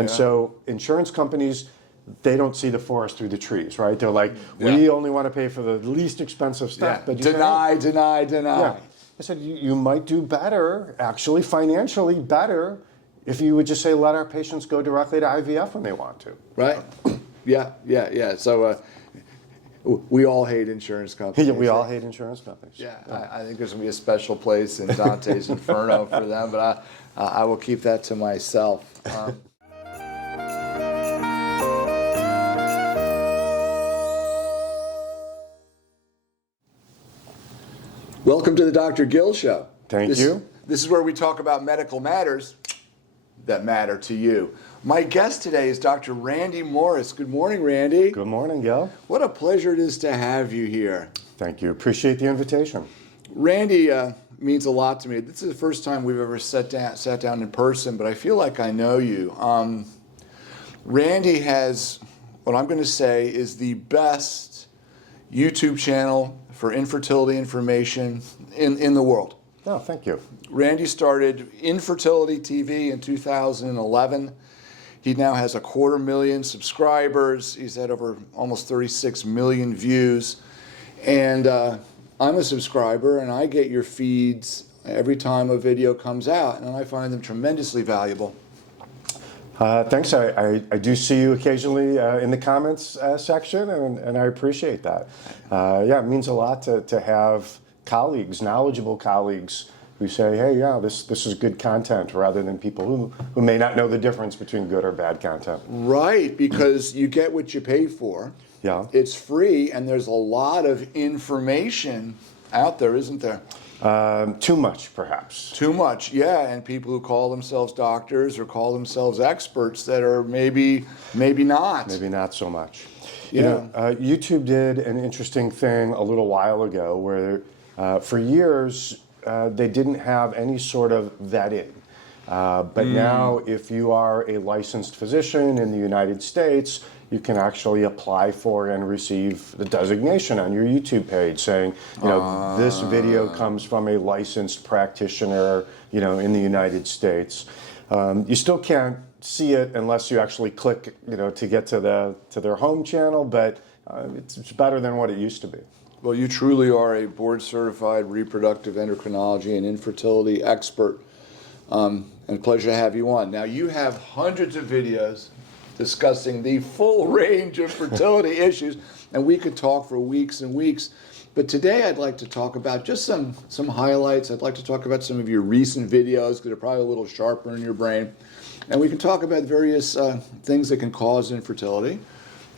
And so insurance companies, they don't see the forest through the trees, right? They're like, we only want to pay for the least expensive stuff. But deny. Yeah. I said, you might do better, actually financially better, if you would just say, let our patients go directly to IVF when they want to. Right? Yeah. So we all hate insurance companies. Yeah, we all hate insurance companies. Yeah. I think there's going to be a special place in Dante's Inferno for them, but I will keep that to myself. Welcome to the Dr. Gill Show. Thank you. This is where we talk about medical matters that matter to you. My guest today is Dr. Randy Morris. Good morning, Randy. Good morning, Gil. What a pleasure it is to have you here. Thank you. Appreciate the invitation. Randy means a lot to me. This is the first time we've ever sat down in person, but I feel like I know you. Randy has, what I'm going to say, is the best YouTube channel for infertility information in the world. Oh, thank you. Randy started Infertility TV in 2011. He now has 250,000 subscribers. He's had over almost 36 million views. And I'm a subscriber, and I get your feeds every time a video comes out, and I find them tremendously valuable. Thanks. I do see you occasionally in the comments section, and I appreciate that. It means a lot to have colleagues, knowledgeable colleagues, who say, hey, this is good content, rather than people who may not know the difference between good or bad content. Right, because you get what you pay for. Yeah. It's free, and there's a lot of information out there, isn't there? Too much, perhaps. Too much, yeah, and people who call themselves doctors or call themselves experts that are maybe not. Maybe not so much. You know, YouTube did an interesting thing a little while ago where for years they didn't have any sort of vetting. But now, if you are a licensed physician in the United States, you can actually apply for and receive the designation on your YouTube page saying, this video comes from a licensed practitioner, in the United States. You still can't see it unless you actually click, to get to their home channel, but it's better than what it used to be. Well, you truly are a board-certified reproductive endocrinology and infertility expert, and a pleasure to have you on. Now, you have hundreds of videos discussing the full range of fertility issues, and we could talk for weeks and weeks. But today I'd like to talk about just some highlights. I'd like to talk about some of your recent videos because they're probably a little sharper in your brain. And we can talk about various things that can cause infertility,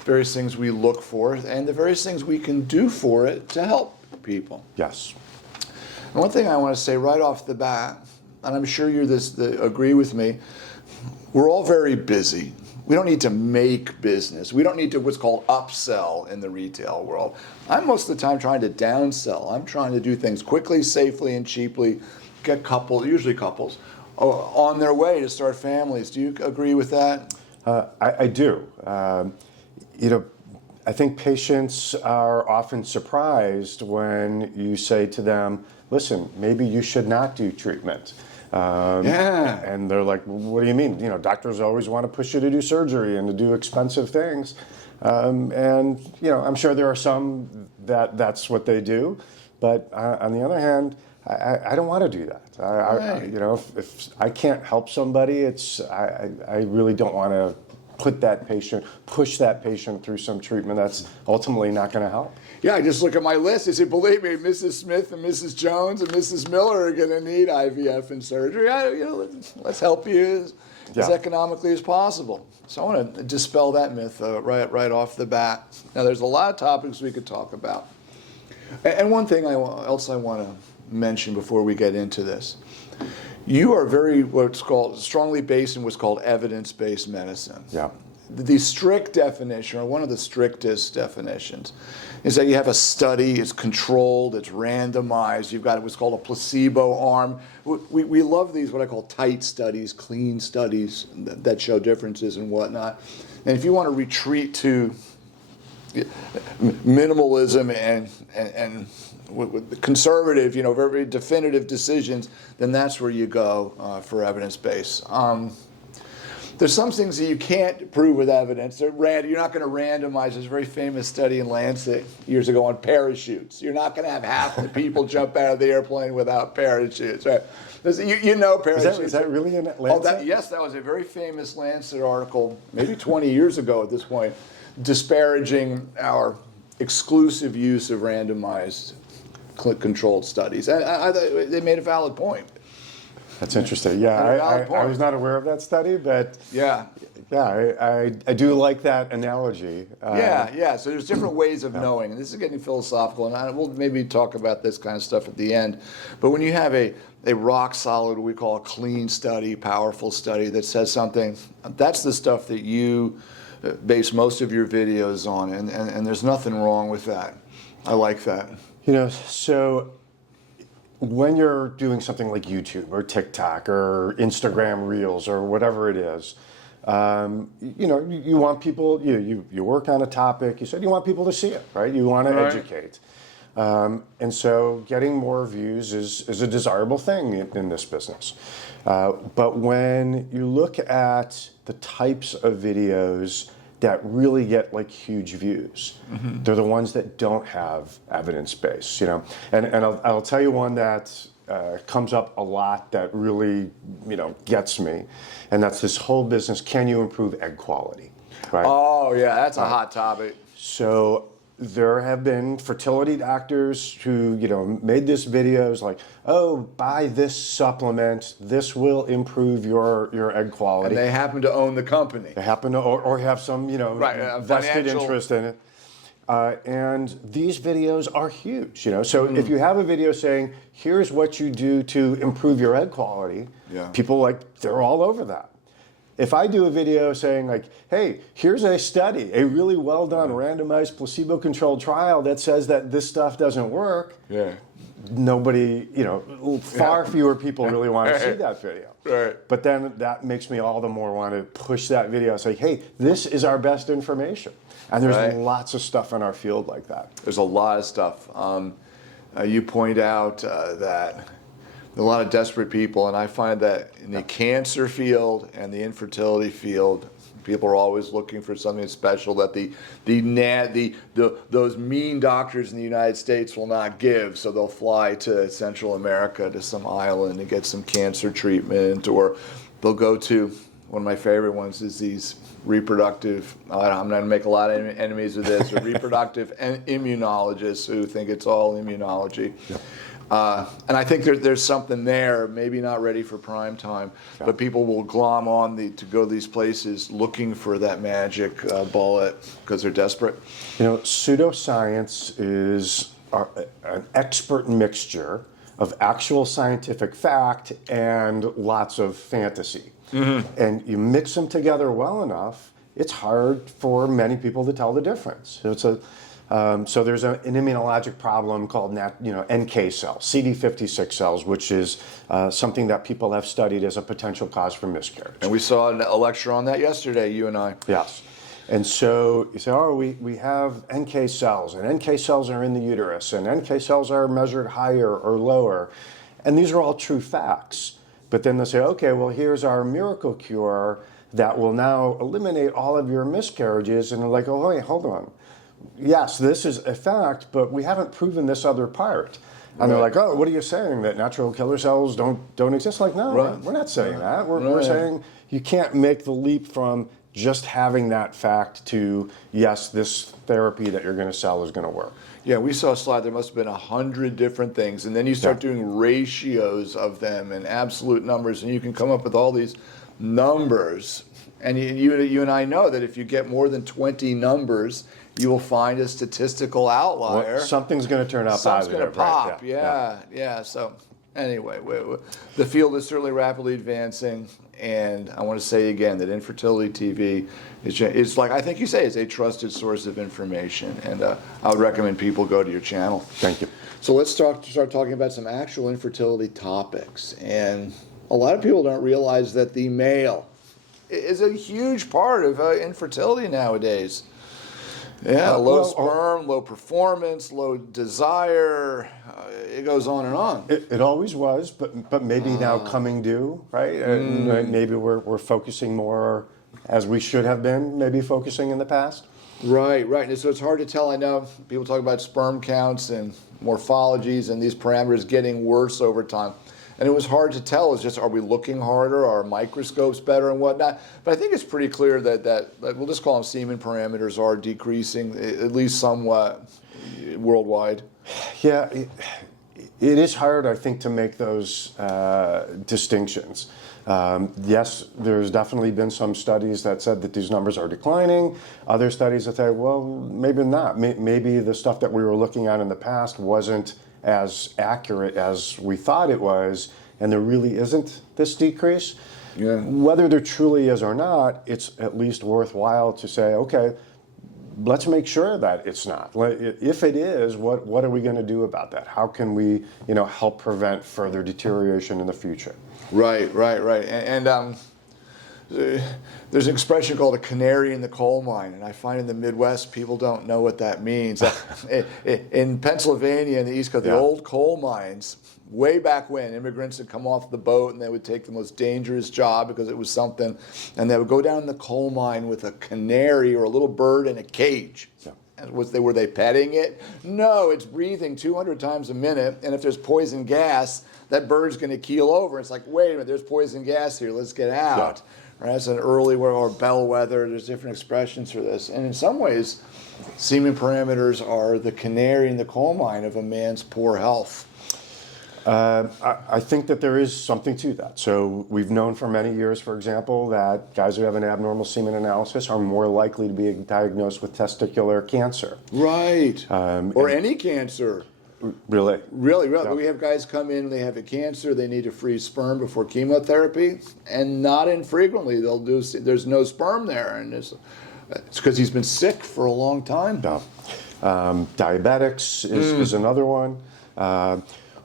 various things we look for, and the various things we can do for it to help people. Yes. And one thing I want to say right off the bat, and I'm sure you agree with me, we're all very busy. We don't need to make business. We don't need to what's called upsell in the retail world. I'm most of the time trying to downsell. I'm trying to do things quickly, safely, and cheaply, get usually couples, on their way to start families. Do you agree with that? I do. I think patients are often surprised when you say to them, listen, maybe you should not do treatment. And they're like, what do you mean? Doctors always want to push you to do surgery and to do expensive things. And I'm sure there are some that's what they do. But on the other hand, I don't want to do that. If I can't help somebody, I really don't want to push that patient through some treatment that's ultimately not going to help. Yeah, I just look at my list. I say, believe me, Mrs. Smith and Mrs. Jones and Mrs. Miller are going to need IVF and surgery. Let's help you as economically as possible. So I want to dispel that myth right off the bat. Now, there's a lot of topics we could talk about. And one thing else I want to mention before we get into this. You are strongly based in what's called evidence-based medicine. Yeah. The strict definition, or one of the strictest definitions, is that you have a study, it's controlled, it's randomized, you've got what's called a placebo arm. We love these, what I call tight studies, clean studies that show differences and whatnot. And if you want to retreat to minimalism and with conservative, very definitive decisions, then that's where you go for evidence-based. There's some things that you can't prove with evidence. You're not going to randomize. There's a very famous study in Lancet years ago on parachutes. You're not going to have half the people jump out of the airplane without parachutes, right? You know parachutes. Is that really in Lancet? Oh, yes, that was a very famous Lancet article, maybe 20 years ago at this point, disparaging our exclusive use of randomized controlled studies. And they made a valid point. That's interesting. Yeah, I was not aware of that study, but yeah, I do like that analogy. Yeah. So there's different ways of knowing, and this is getting philosophical, and we'll maybe talk about this kind of stuff at the end. But when you have a rock solid, what we call a clean study, powerful study that says something, that's the stuff that you base most of your videos on, and there's nothing wrong with that. I like that. So when you're doing something like YouTube or TikTok or Instagram Reels or whatever it is, you want people, you work on a topic, you said you want people to see it, right? You want to educate. And so getting more views is a desirable thing in this business. But when you look at the types of videos that really get like huge views, they're the ones that don't have evidence base, And I'll tell you one that comes up a lot that really, gets me, and that's this whole business. Can you improve egg quality? Right? Oh yeah, that's a hot topic. So there have been fertility doctors who, made this videos like, oh, buy this supplement, this will improve your egg quality. And they happen to own the company. They happen to, or have some, vested interest in it. And these videos are huge, So if you have a video saying, here's what you do to improve your egg quality, people they're all over that. If I do a video saying like, hey, here's a study, a really well done randomized placebo-controlled trial that says that this stuff doesn't work, nobody, far fewer people really want to see that video. Right. But then that makes me all the more want to push that video and say, hey, this is our best information. And there's lots of stuff in our field like that. There's a lot of stuff. You point out that a lot of desperate people, and I find that in the cancer field and the infertility field, people are always looking for something special that those mean doctors in the United States will not give, so they'll fly to Central America to some island and get some cancer treatment, or they'll go to, one of my favorite ones is these reproductive, I'm not going to make a lot of enemies with this, but reproductive immunologists who think it's all immunology. And I think there's something there, maybe not ready for prime time, but people will glom on to go these places looking for that magic bullet because they're desperate. Pseudoscience is an expert mixture of actual scientific fact and lots of fantasy. And you mix them together well enough, it's hard for many people to tell the difference. So there's an immunologic problem called NK cells, CD56 cells, which is something that people have studied as a potential cause for miscarriage. And we saw a lecture on that yesterday, you and I. Yes. And so you say, we have NK cells, and NK cells are in the uterus, and NK cells are measured higher or lower. And these are all true facts. But then they say, okay, well, here's our miracle cure that will now eliminate all of your miscarriages. And they're like, oh, wait, hold on. Yes, this is a fact, but we haven't proven this other part. And they're like, oh, what are you saying, that natural killer cells don't exist? Like, no, we're not saying that. We're saying you can't make the leap from just having that fact to, yes, this therapy that you're going to sell is going to work. Yeah, we saw a slide, there must have been 100 different things, and then you start doing ratios of them and absolute numbers, and you can come up with all these numbers. And you and I know that if you get more than 20 numbers, you will find a statistical outlier. Well, something's going to turn up. Something's going to pop. Right? Yeah. So anyway, the field is certainly rapidly advancing, and I want to say again that Infertility TV is like, I think you say, is a trusted source of information, and I would recommend people go to your channel. Thank you. So let's start talking about some actual infertility topics, and a lot of people don't realize that the male is a huge part of infertility nowadays. Yeah, low sperm, low performance, low desire. It goes on and on. It always was, but maybe now coming due, right? And maybe we're focusing more as we should have been maybe focusing in the past. Right, right. And so it's hard to tell. I know people talk about sperm counts and morphologies and these parameters getting worse over time. And it was hard to tell. It's just, are we looking harder? Are our microscopes better and whatnot? But I think it's pretty clear that we'll just call them semen parameters are decreasing, at least somewhat worldwide. Yeah, it is hard, I think, to make those distinctions. Yes, there's definitely been some studies that said that these numbers are declining. Other studies that say, well, maybe not. Maybe the stuff that we were looking at in the past wasn't as accurate as we thought it was, and there really isn't this decrease. Yeah. Whether there truly is or not, it's at least worthwhile to say, okay, let's make sure that it's not. If it is, what are we going to do about that? How can we, help prevent further deterioration in the future? Right, right, right. And there's an expression called a canary in the coal mine, and I find in the Midwest people don't know what that means. In Pennsylvania and the East Coast, the old coal mines, way back when, immigrants would come off the boat and they would take the most dangerous job because it was something, and they would go down the coal mine with a canary or a little bird in a cage. Yeah. Were they petting it? No, it's breathing 200 times a minute, and if there's poison gas, that bird's going to keel over. It's like, wait a minute, there's poison gas here, let's get out. Yeah. Right? It's an early or bellwether. There's different expressions for this. And in some ways, semen parameters are the canary in the coal mine of a man's poor health. I think that there is something to that. So we've known for many years, for example, that guys who have an abnormal semen analysis are more likely to be diagnosed with testicular cancer. Right. Or any cancer. Really? Really. Yeah. We have guys come in, they have a cancer, they need to freeze sperm before chemotherapy, and not infrequently there's no sperm there, and it's because he's been sick for a long time. Yeah. Diabetics is another one.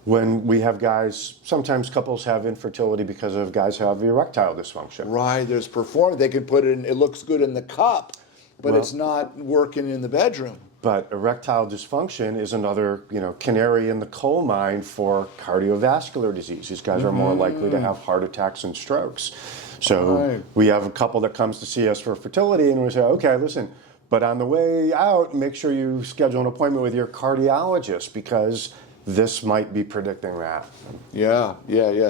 When we have guys, sometimes couples have infertility because of guys who have erectile dysfunction. Right, there's performance. They can put it in, it looks good in the cup, but it's not working in the bedroom. But erectile dysfunction is another, canary in the coal mine for cardiovascular disease. These guys are more likely to have heart attacks and strokes. So we have a couple that comes to see us for fertility, and we say, okay, listen, but on the way out, make sure you schedule an appointment with your cardiologist because this might be predicting that. Yeah.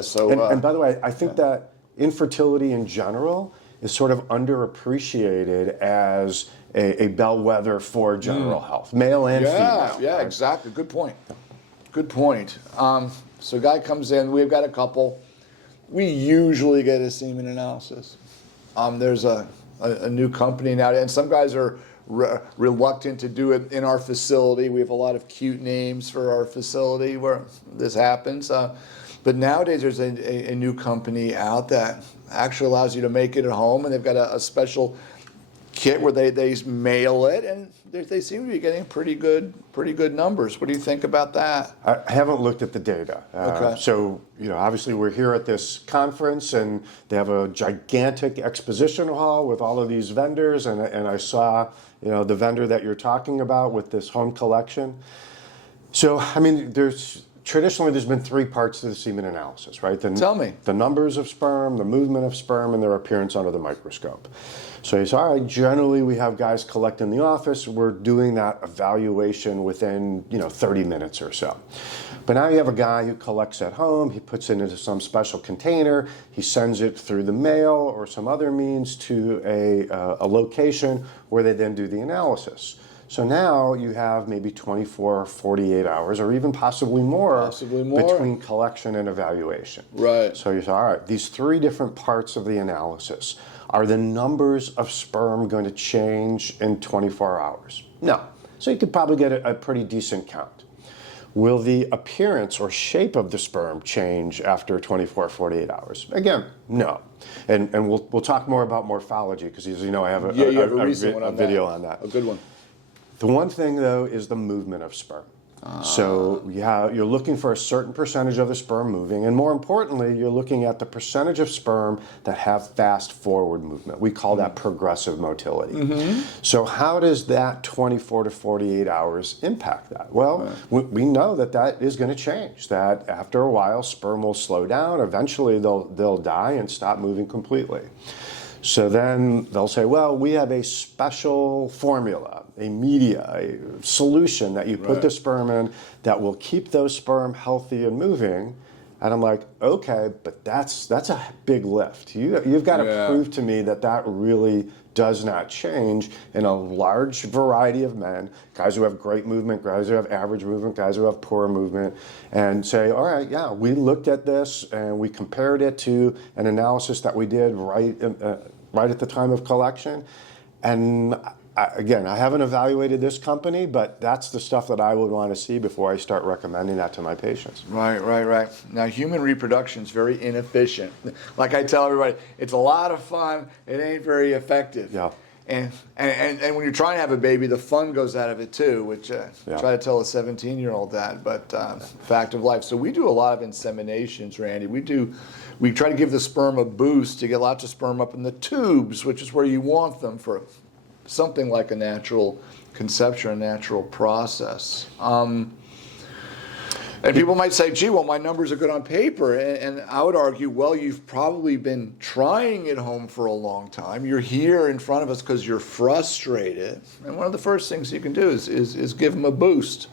So, and by the way, I think that infertility in general is sort of underappreciated as a bellwether for general health, male and female. Yeah, right? Exactly. Good point. So a guy comes in, we've got a couple. We usually get a semen analysis. There's a new company now, and some guys are reluctant to do it in our facility. We have a lot of cute names for our facility where this happens. But nowadays there's a new company out that actually allows you to make it at home, and they've got a special kit where they mail it, and they seem to be getting pretty good numbers. What do you think about that? I haven't looked at the data. Okay. So, obviously we're here at this conference, and they have a gigantic exposition hall with all of these vendors, and I saw, the vendor that you're talking about with this home collection. So, traditionally there's been three parts to the semen analysis, right? Tell me. The numbers of sperm, the movement of sperm, and their appearance under the microscope. So you say, all right, generally we have guys collect in the office. We're doing that evaluation within, 30 minutes or so. But now you have a guy who collects at home. He puts it into some special container. He sends it through the mail or some other means to a location where they then do the analysis. So now you have maybe 24 or 48 hours or even possibly more between collection and evaluation. Right. So you say, all right, these three different parts of the analysis, are the numbers of sperm going to change in 24 hours? No. So you could probably get a pretty decent count. Will the appearance or shape of the sperm change after 24 or 48 hours? Again, no. And we'll talk more about morphology because, as you know, I have a video on that. A good one. The one thing, though, is the movement of sperm. So you're looking for a certain percentage of the sperm moving, and more importantly, you're looking at the percentage of sperm that have fast forward movement. We call that progressive motility. Mm-hmm. So how does that 24 to 48 hours impact that? Well, we know that is going to change, that after a while, sperm will slow down. Eventually, they'll die and stop moving completely. So then they'll say, well, we have a special formula, a media, a solution that you put the sperm in that will keep those sperm healthy and moving. And I'm like, okay, but that's a big lift. You've got to prove to me that that really does not change in a large variety of men, guys who have great movement, guys who have average movement, guys who have poor movement, and say, all right, yeah, we looked at this and we compared it to an analysis that we did right at the time of collection. And again, I haven't evaluated this company, but that's the stuff that I would want to see before I start recommending that to my patients. Right. Now, human reproduction is very inefficient. Like I tell everybody, it's a lot of fun. It ain't very effective. Yeah. And when you're trying to have a baby, the fun goes out of it too, which I try to tell a 17-year-old that, but fact of life. So we do a lot of inseminations, Randy. We try to give the sperm a boost to get lots of sperm up in the tubes, which is where you want them for something like a natural conception, a natural process. And people might say, gee, well, my numbers are good on paper. And I would argue, well, you've probably been trying at home for a long time. You're here in front of us because you're frustrated. And one of the first things you can do is give them a boost.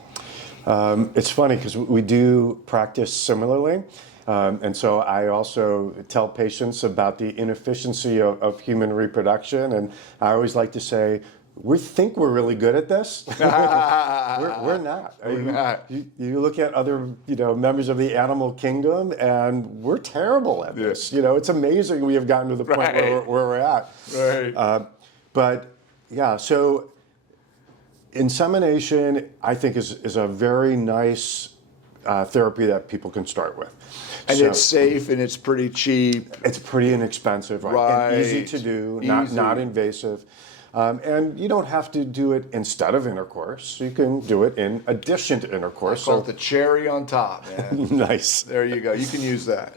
It's funny because we do practice similarly. And so I also tell patients about the inefficiency of human reproduction. And I always like to say, we think we're really good at this. we're not. You look at other members of the animal kingdom, and we're terrible at this. It's amazing we have gotten to the point where we're at. Right. But yeah, so insemination, I think, is a very nice therapy that people can start with. And it's safe and it's pretty cheap. It's pretty inexpensive, right? And easy to do, not invasive. And you don't have to do it instead of intercourse. You can do it in addition to intercourse. I call it the cherry on top, man. Nice. There you go. You can use that.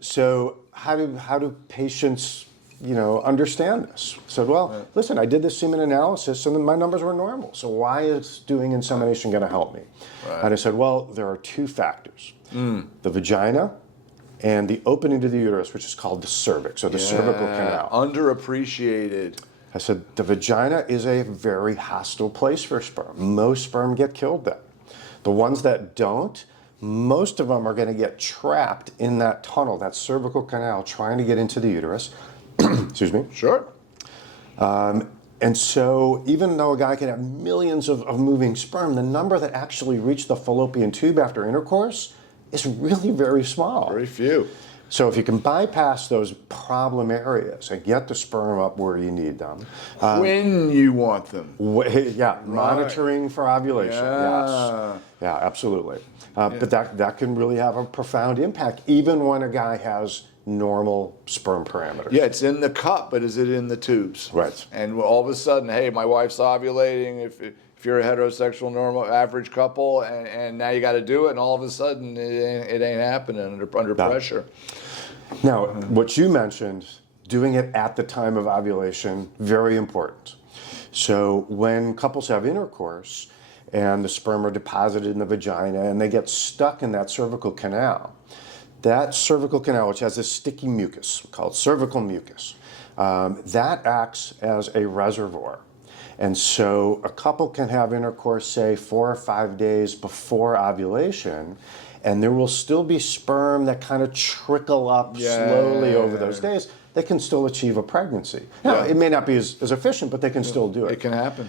So how do patients understand this? So, well, listen, I did this semen analysis and my numbers were normal. So why is doing insemination going to help me? Right. And I said, well, there are two factors. The vagina and the opening to the uterus, which is called the cervix, or the cervical canal. Underappreciated. I said, the vagina is a very hostile place for sperm. Most sperm get killed there. The ones that don't, most of them are going to get trapped in that tunnel, that cervical canal, trying to get into the uterus. Excuse me. Sure. And so even though a guy can have millions of moving sperm, the number that actually reach the fallopian tube after intercourse is really very small. Very few. So if you can bypass those problem areas and get the sperm up where you need them. When you want them. Monitoring for ovulation, yes. Yeah, absolutely. But that can really have a profound impact, even when a guy has normal sperm parameters. Yeah, it's in the cup, but is it in the tubes? Right. And all of a sudden, hey, my wife's ovulating, if you're a heterosexual, normal, average couple, and now you got to do it, and all of a sudden it ain't happening under pressure. Now, what you mentioned, doing it at the time of ovulation, very important. So when couples have intercourse and the sperm are deposited in the vagina and they get stuck in that cervical canal, that cervical canal, which has this sticky mucus called cervical mucus, that acts as a reservoir. And so a couple can have intercourse, say, 4 or 5 days before ovulation, and there will still be sperm that kind of trickle up slowly over those days. They can still achieve a pregnancy. Now, it may not be as efficient, but they can still do it. It can happen.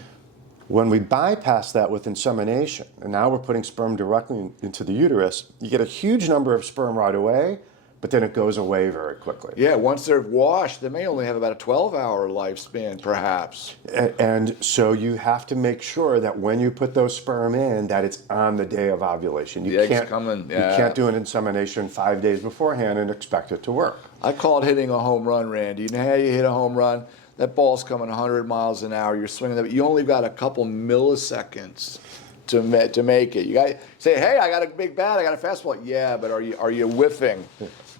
When we bypass that with insemination, and now we're putting sperm directly into the uterus, you get a huge number of sperm right away, but then it goes away very quickly. Yeah, once they're washed, they may only have about a 12-hour lifespan, perhaps. And so you have to make sure that when you put those sperm in, that it's on the day of ovulation. You can't do an insemination 5 days beforehand and expect it to work. I call it hitting a home run, Randy. You know how you hit a home run? That ball's coming 100 miles an hour. You're swinging that, but you only got a couple milliseconds to make it. You got say, hey, I got a big bat, I got a fastball. Yeah, but are you whiffing?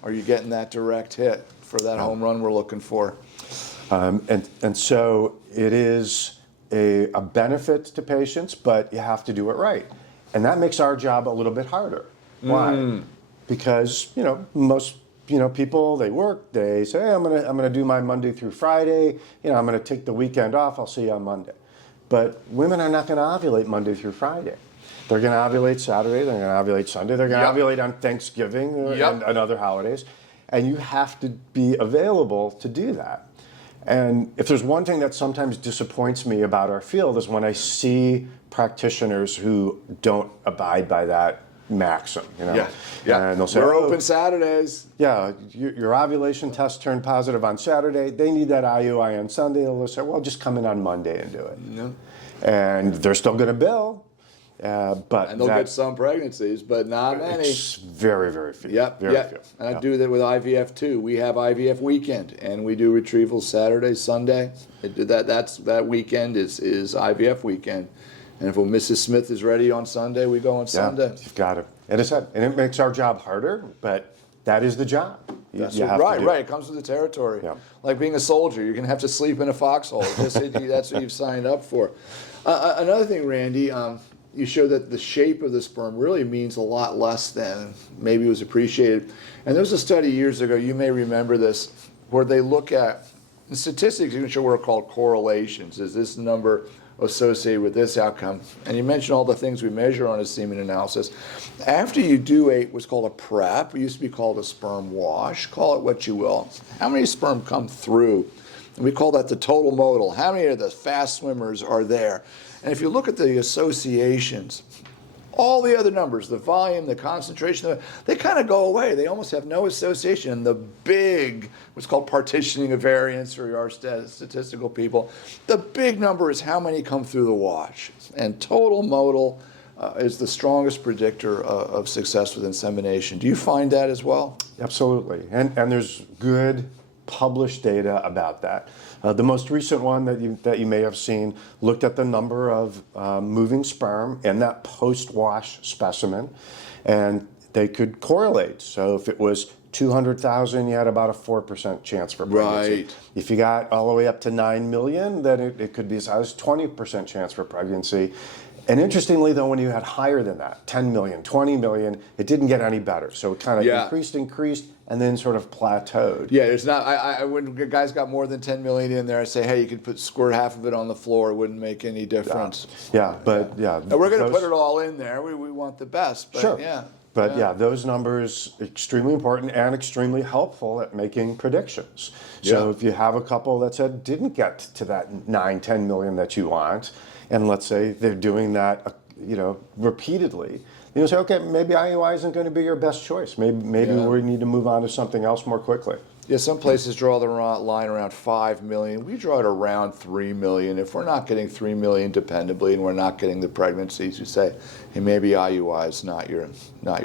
Are you getting that direct hit for that home run we're looking for? And so it is a benefit to patients, but you have to do it right. And that makes our job a little bit harder. Why? Because, most people, they work, they say, hey, I'm gonna do my Monday through Friday, I'm gonna take the weekend off, I'll see you on Monday. But women are not gonna ovulate Monday through Friday. They're gonna ovulate Saturday, they're gonna ovulate Sunday, they're gonna ovulate on Thanksgiving and other holidays. And you have to be available to do that. And if there's one thing that sometimes disappoints me about our field is when I see practitioners who don't abide by that maxim. Yeah. And they'll say, we're open Saturdays. Yeah, your ovulation test turned positive on Saturday. They need that IUI on Sunday. They'll say, well, just come in on Monday and do it. Yeah. And they're still going to bill. But and they'll get some pregnancies, but not many. It's very, very few. Yep. Very few. And I do that with IVF too. We have IVF weekend, and we do retrievals Saturday, Sunday. That weekend is IVF weekend. And if Mrs. Smith is ready on Sunday, we go on Sunday. You've got it. And it makes our job harder, but that is the job. Right. It comes with the territory. Yeah. Like being a soldier, you're going to have to sleep in a foxhole. That's what you've signed up for. Another thing, Randy, you show that the shape of the sperm really means a lot less than maybe was appreciated. And there was a study years ago, you may remember this, where they look at, in statistics, you can show what are called correlations. Is this number associated with this outcome? And you mentioned all the things we measure on a semen analysis. After you do what's called a prep, it used to be called a sperm wash, call it what you will. How many sperm come through? And we call that the total modal. How many of the fast swimmers are there? And if you look at the associations, all the other numbers, the volume, the concentration, they kind of go away. They almost have no association. And the big, what's called partitioning of variance for our statistical people, the big number is how many come through the wash. And total modal is the strongest predictor of success with insemination. Do you find that as well? Absolutely. And there's good published data about that. The most recent one that you may have seen looked at the number of moving sperm in that post-wash specimen, and they could correlate. So if it was 200,000, you had about a 4% chance for pregnancy. Right. If you got all the way up to 9 million, then it could be as high as 20% chance for pregnancy. And interestingly, though, when you had higher than that, 10 million, 20 million, it didn't get any better. So it kind of increased, and then sort of plateaued. Yeah, it's not. When guys got more than 10 million in there, I say, hey, you could squirt half of it on the floor. It wouldn't make any difference. Yeah, but And we're going to put it all in there. We want the best. But sure. Yeah. But those numbers extremely important and extremely helpful at making predictions. So if you have a couple that said didn't get to that 9, 10 million that you want, and let's say they're doing that, repeatedly, you say, okay, maybe IUI isn't going to be your best choice. Maybe we need to move on to something else more quickly. Yeah, some places draw the line around 5 million. We draw it around 3 million. If we're not getting 3 million dependably and we're not getting the pregnancies, you say, hey, maybe IUI is not your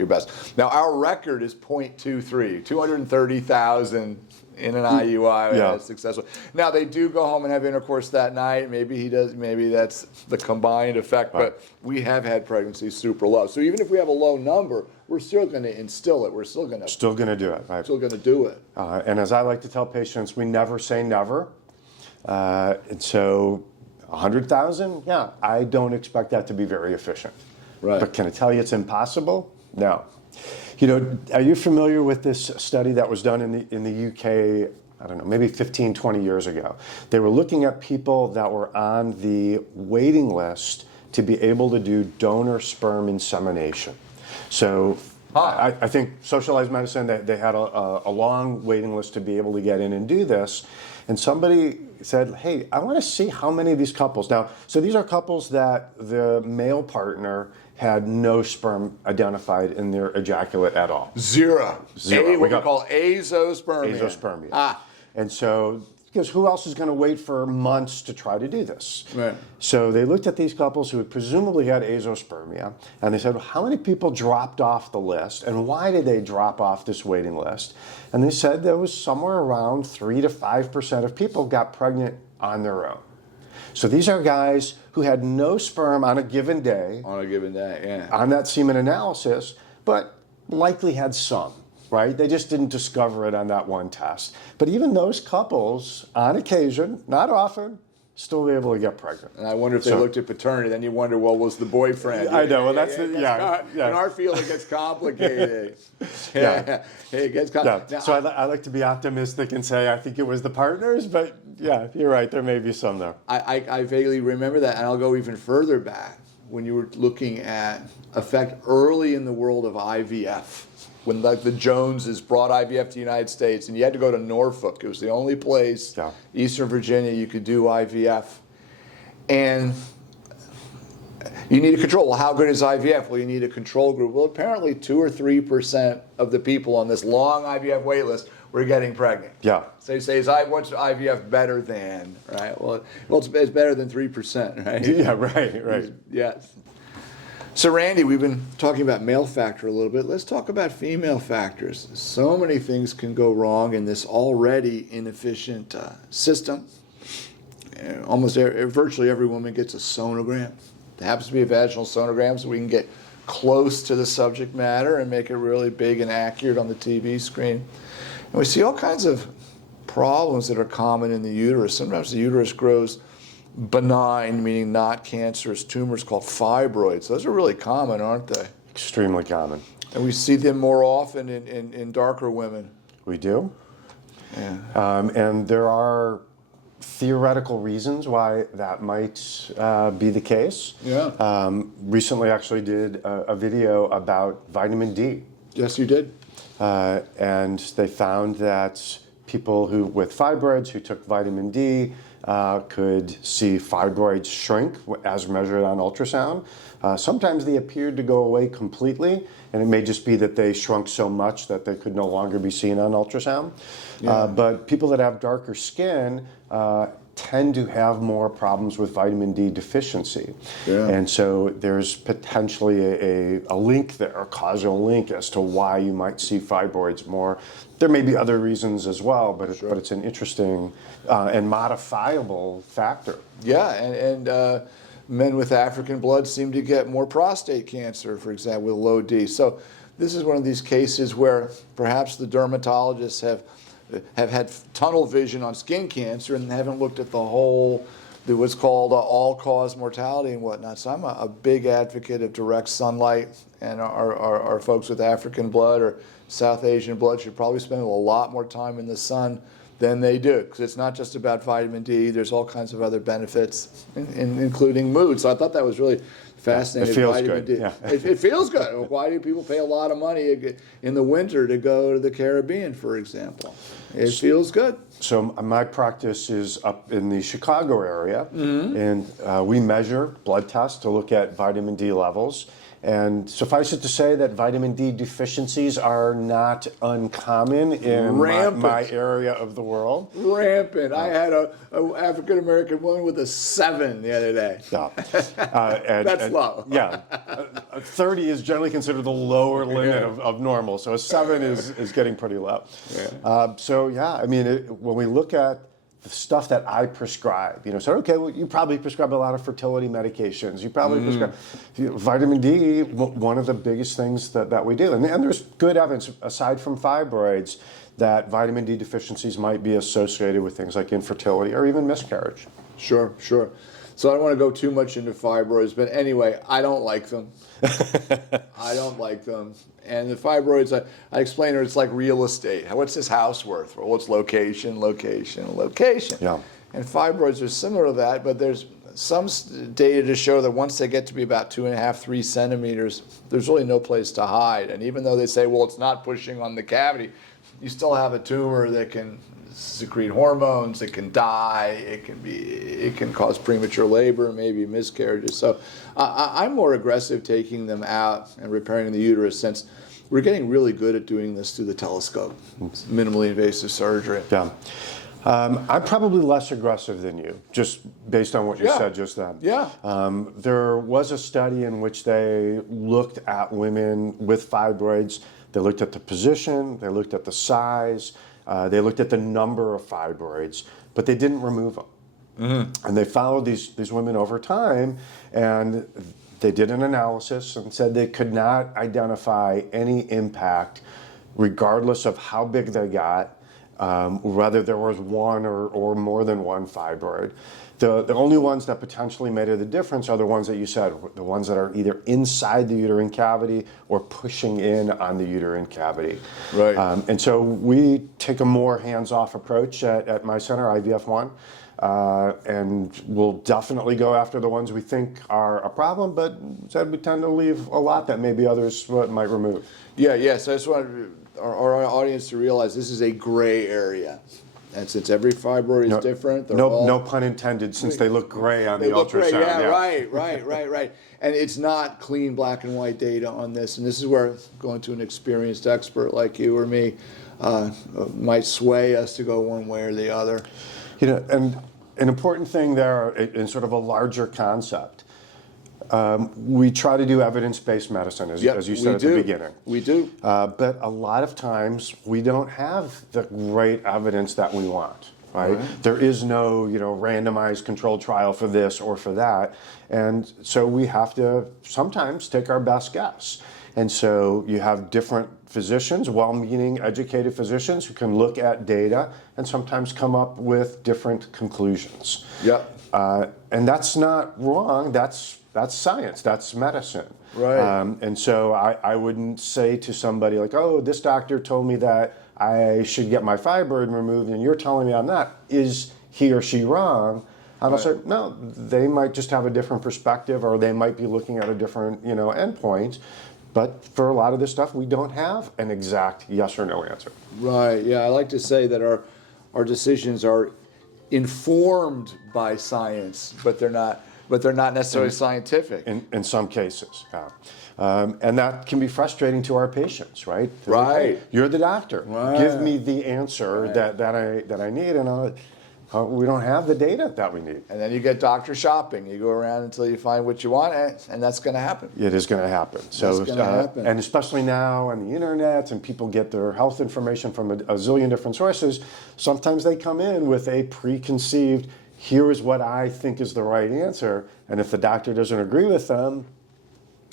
best. Now, our record is 0.23, 230,000 in an IUI that's successful. Now, they do go home and have intercourse that night. Maybe he does. Maybe that's the combined effect. Right. But we have had pregnancies super low. So even if we have a low number, we're still going to instill it. We're still going to do it. Right. Still going to do it. And as I like to tell patients, we never say never. And so 100,000, I don't expect that to be very efficient. Right. But can I tell you it's impossible? No. Are you familiar with this study that was done in the UK, I don't know, maybe 15, 20 years ago? They were looking at people that were on the waiting list to be able to do donor sperm insemination. So I think socialized medicine, they had a long waiting list to be able to get in and do this. And somebody said, hey, I want to see how many of these couples. Now, so these are couples that the male partner had no sperm identified in their ejaculate at all. Zero. What we call azospermia. Azospermia. And so, because who else is going to wait for months to try to do this? Right. So they looked at these couples who had presumably had azospermia, and they said, well, how many people dropped off the list, and why did they drop off this waiting list? And they said there was somewhere around 3 to 5% of people got pregnant on their own. So these are guys who had no sperm on a given day. On a given day, yeah. On that semen analysis, but likely had some, right? They just didn't discover it on that one test. But even those couples, on occasion, not often, still be able to get pregnant. And I wonder if they looked at paternity, then you wonder, well, was the boyfriend? I know, well, that's In our field, it gets complicated. It gets complicated. Yeah. So I like to be optimistic and say I think it was the partners, but yeah, you're right, there may be some there. I vaguely remember that, and I'll go even further back when you were looking at effect early in the world of IVF. When like the Joneses brought IVF to the United States, and you had to go to Norfolk. It was the only place, Eastern Virginia, you could do IVF. And you need a control. Well, how good is IVF? Well, you need a control group. Well, apparently 2 or 3% of the people on this long IVF wait list were getting pregnant. Yeah. So you say, what's IVF better than, right? Well, it's better than 3%, right? Yeah, right. Yes. So Randy, we've been talking about male factor a little bit. Let's talk about female factors. So many things can go wrong in this already inefficient system. Virtually every woman gets a sonogram. It happens to be a vaginal sonogram, so we can get close to the subject matter and make it really big and accurate on the TV screen. And we see all kinds of problems that are common in the uterus. Sometimes the uterus grows benign, meaning not cancerous tumors called fibroids. Those are really common, aren't they? Extremely common. And we see them more often in darker women. We do. Yeah. And there are theoretical reasons why that might be the case. Yeah. Recently actually did a video about vitamin D. Yes, you did. And they found that people with fibroids who took vitamin D could see fibroids shrink as measured on ultrasound. Sometimes they appeared to go away completely, and it may just be that they shrunk so much that they could no longer be seen on ultrasound. Yeah. But people that have darker skin tend to have more problems with vitamin D deficiency. Yeah. And so there's potentially a link there, a causal link as to why you might see fibroids more. There may be other reasons as well, but it's an interesting and modifiable factor. Yeah, and men with African blood seem to get more prostate cancer, for example, with low D. So this is one of these cases where perhaps the dermatologists have had tunnel vision on skin cancer and haven't looked at the whole, what's called all-cause mortality and whatnot. So I'm a big advocate of direct sunlight, and our folks with African blood or South Asian blood should probably spend a lot more time in the sun than they do, because it's not just about vitamin D. There's all kinds of other benefits, including mood. So I thought that was really fascinating. It feels vitamin good. D. Yeah. It feels good. Why do people pay a lot of money in the winter to go to the Caribbean, for example? It feels good. So my practice is up in the Chicago area, and we measure blood tests to look at vitamin D levels. And suffice it to say that vitamin D deficiencies are not uncommon in my area of the world. Rampant. I had a African-American woman with a 7 the other day. Yeah. That's low. Yeah. 30 is generally considered the lower limit of normal, so a 7 is getting pretty low. Yeah. I mean, when we look at the stuff that I prescribe, so okay, well, you probably prescribe a lot of fertility medications. You probably prescribe vitamin D, one of the biggest things that we do. And there's good evidence, aside from fibroids, that vitamin D deficiencies might be associated with things like infertility or even miscarriage. Sure. So I don't want to go too much into fibroids, but anyway, I don't like them. And the fibroids, I explain it, it's like real estate. What's this house worth? Well, it's location. Yeah. And fibroids are similar to that, but there's some data to show that once they get to be about 2.5, 3 centimeters, there's really no place to hide. And even though they say, well, it's not pushing on the cavity, you still have a tumor that can secrete hormones, it can die, it can cause premature labor, maybe miscarriages. So I'm more aggressive taking them out and repairing the uterus, since we're getting really good at doing this through the telescope. It's minimally invasive surgery. Yeah. I'm probably less aggressive than you, just based on what you said just then. Yeah. There was a study in which they looked at women with fibroids. They looked at the position, they looked at the size, they looked at the number of fibroids, but they didn't remove them. And they followed these women over time, and they did an analysis and said they could not identify any impact, regardless of how big they got, whether there was one or more than one fibroid. The only ones that potentially made the difference are the ones that you said, the ones that are either inside the uterine cavity or pushing in on the uterine cavity. Right. And so we take a more hands-off approach at my center, IVF1, and we'll definitely go after the ones we think are a problem, but said we tend to leave a lot that maybe others might remove. Yeah. So I just wanted our audience to realize this is a gray area. And since every fibroid is different, they're all... No pun intended, since they look gray on the look ultrasound. gray, yeah, right. And it's not clean black and white data on this. And this is where going to an experienced expert like you or me might sway us to go one way or the other. And an important thing there, in sort of a larger concept, we try to do evidence-based medicine, as you said at the beginning. We do. But a lot of times we don't have the great evidence that we want. Right? There is no, randomized controlled trial for this or for that, and so we have to sometimes take our best guess. And so you have different physicians, well-meaning, educated physicians, who can look at data and sometimes come up with different conclusions. Yep. And that's not wrong. That's science. That's medicine. Right. And so I wouldn't say to somebody like, oh, this doctor told me that I should get my fibroid removed, and you're telling me I'm not. Is he or she wrong? And I'll say, no, they might just have a different perspective, or they might be looking at a different, endpoint. But for a lot of this stuff, we don't have an exact yes or no answer. Right. Yeah. I like to say that our decisions are informed by science, but they're not necessarily scientific. In some cases, yeah. And that can be frustrating to our patients, right? Right. You're the doctor. Right. Give me the answer that I need, and we don't have the data that we need. And then you get doctor shopping. You go around until you find what you want, and that's going to happen. It is going to happen. So, that's going to happen. And especially now on the internet, and people get their health information from a zillion different sources, sometimes they come in with a preconceived, here is what I think is the right answer, and if the doctor doesn't agree with them,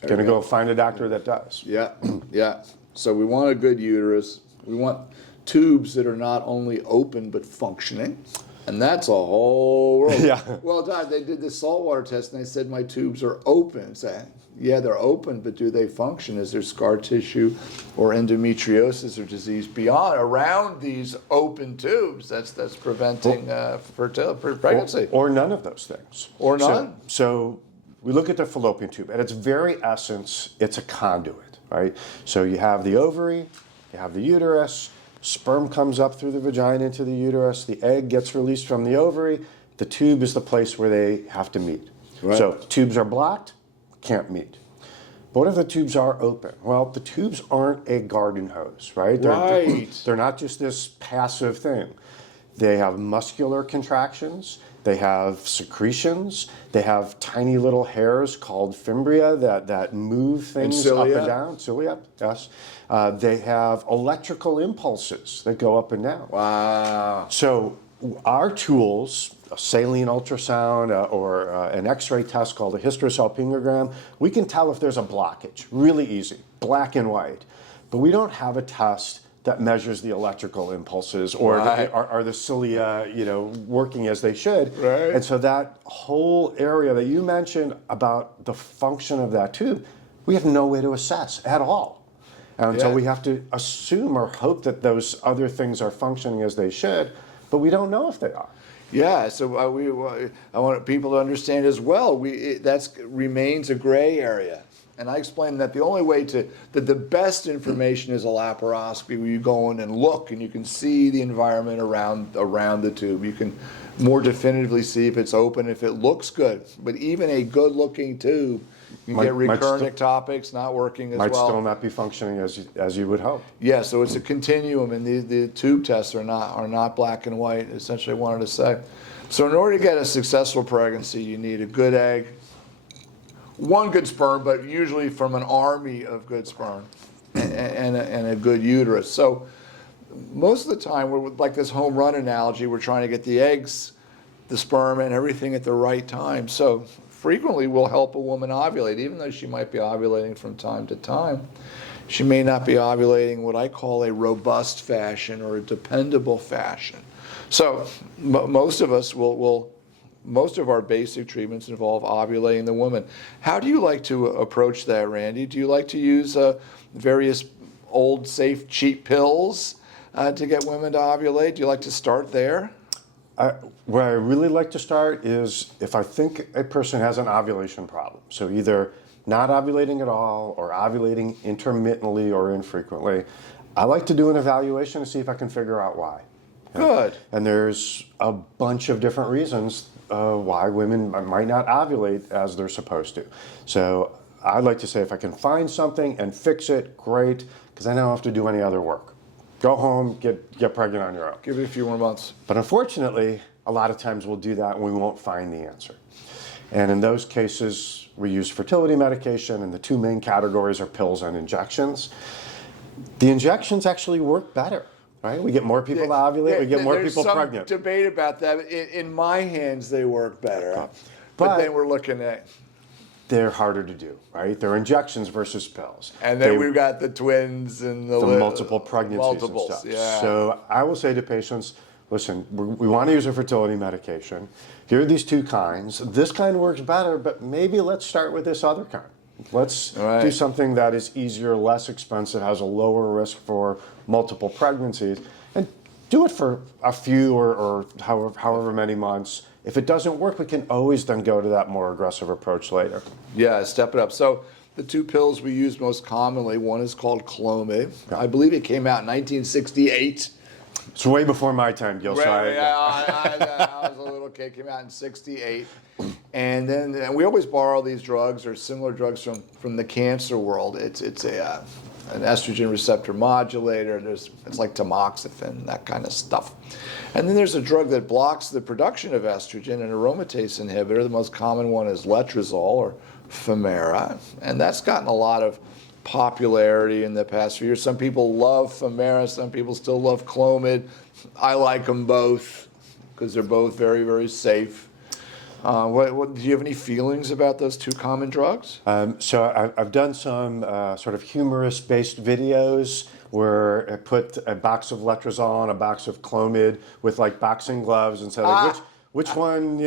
going to go find a doctor that does. Yeah. So we want a good uterus. We want tubes that are not only open but functioning. And that's a whole world. Yeah. Well, Doc, they did this saltwater test, and they said my tubes are open. So, yeah, they're open, but do they function? Is there scar tissue or endometriosis or disease around these open tubes that's preventing pregnancy? Or none of those things. Or none? So we look at the fallopian tube. At its very essence, it's a conduit, right? So you have the ovary, you have the uterus. Sperm comes up through the vagina into the uterus. The egg gets released from the ovary. The tube is the place where they have to meet. Right. So tubes are blocked, can't meet. But what if the tubes are open? Well, the tubes aren't a garden hose, right? They're not just this passive thing. They have muscular contractions. They have secretions. They have tiny little hairs called fimbria that move things up and down. Cilia, yes. They have electrical impulses that go up and down. Wow. So our tools, a saline ultrasound or an X-ray test called a hysterosalpingogram, we can tell if there's a blockage. Really easy, black and white. But we don't have a test that measures the electrical impulses or are the cilia, working as they should. Right. And so that whole area that you mentioned about the function of that tube, we have no way to assess at all. And so we have to assume or hope that those other things are functioning as they should, but we don't know if they are. Yeah, so I want people to understand as well, that remains a gray area. And I explained that the only way that the best information is a laparoscopy, where you go in and look and you can see the environment around the tube. You can more definitively see if it's open, if it looks good. But even a good looking tube, you get recurrent ectopics not working as well. Might still not be functioning as you would hope. Yeah, so it's a continuum, and the tube tests are not black and white, essentially I wanted to say. So in order to get a successful pregnancy, you need a good egg, one good sperm, but usually from an army of good sperm, and a good uterus. So most of the time, we're like this home run analogy, we're trying to get the eggs, the sperm, and everything at the right time. So frequently we'll help a woman ovulate, even though she might be ovulating from time to time. She may not be ovulating what I call a robust fashion or a dependable fashion. So most of us will most of our basic treatments involve ovulating the woman. How do you like to approach that, Randy? Do you like to use various old, safe, cheap pills to get women to ovulate? Do you like to start there? Where I really like to start is if I think a person has an ovulation problem. So either not ovulating at all or ovulating intermittently or infrequently, I like to do an evaluation to see if I can figure out why. Good. And there's a bunch of different reasons why women might not ovulate as they're supposed to. So I'd like to say if I can find something and fix it, great, because I don't have to do any other work. Go home, get pregnant on your own. Give it a few more months. But unfortunately, a lot of times we'll do that and we won't find the answer. And in those cases, we use fertility medication, and the two main categories are pills and injections. The injections actually work better. Right? We get more people to ovulate, we get more people pregnant. There's some debate about that. In my hands, they work better. But then we're looking at... They're harder to do, right? They're injections versus pills. And then we've got the twins and the multiple pregnancies and stuff. Yeah. So I will say to patients, listen, we want to use a fertility medication. Here are these two kinds. This kind works better, but maybe let's start with this other kind. Let's do something that is easier, less expensive, has a lower risk for multiple pregnancies, and do it for a few or however many months. If it doesn't work, we can always then go to that more aggressive approach later. Yeah, step it up. So the two pills we use most commonly, one is called Clomid. I believe it came out in 1968. It's way before my time, Gil. I was a little kid, came out in 68. And then we always borrow these drugs or similar drugs from the cancer world. It's an estrogen receptor modulator. It's like tamoxifen, that kind of stuff. And then there's a drug that blocks the production of estrogen, an aromatase inhibitor. The most common one is letrozole or Femara. And that's gotten a lot of popularity in the past few years. Some people love Femara, some people still love Clomid. I like them both because they're both very, very safe. Do you have any feelings about those two common drugs? So I've done some sort of humorous-based videos where I put a box of letrozole on a box of Clomid with like boxing gloves and said, which one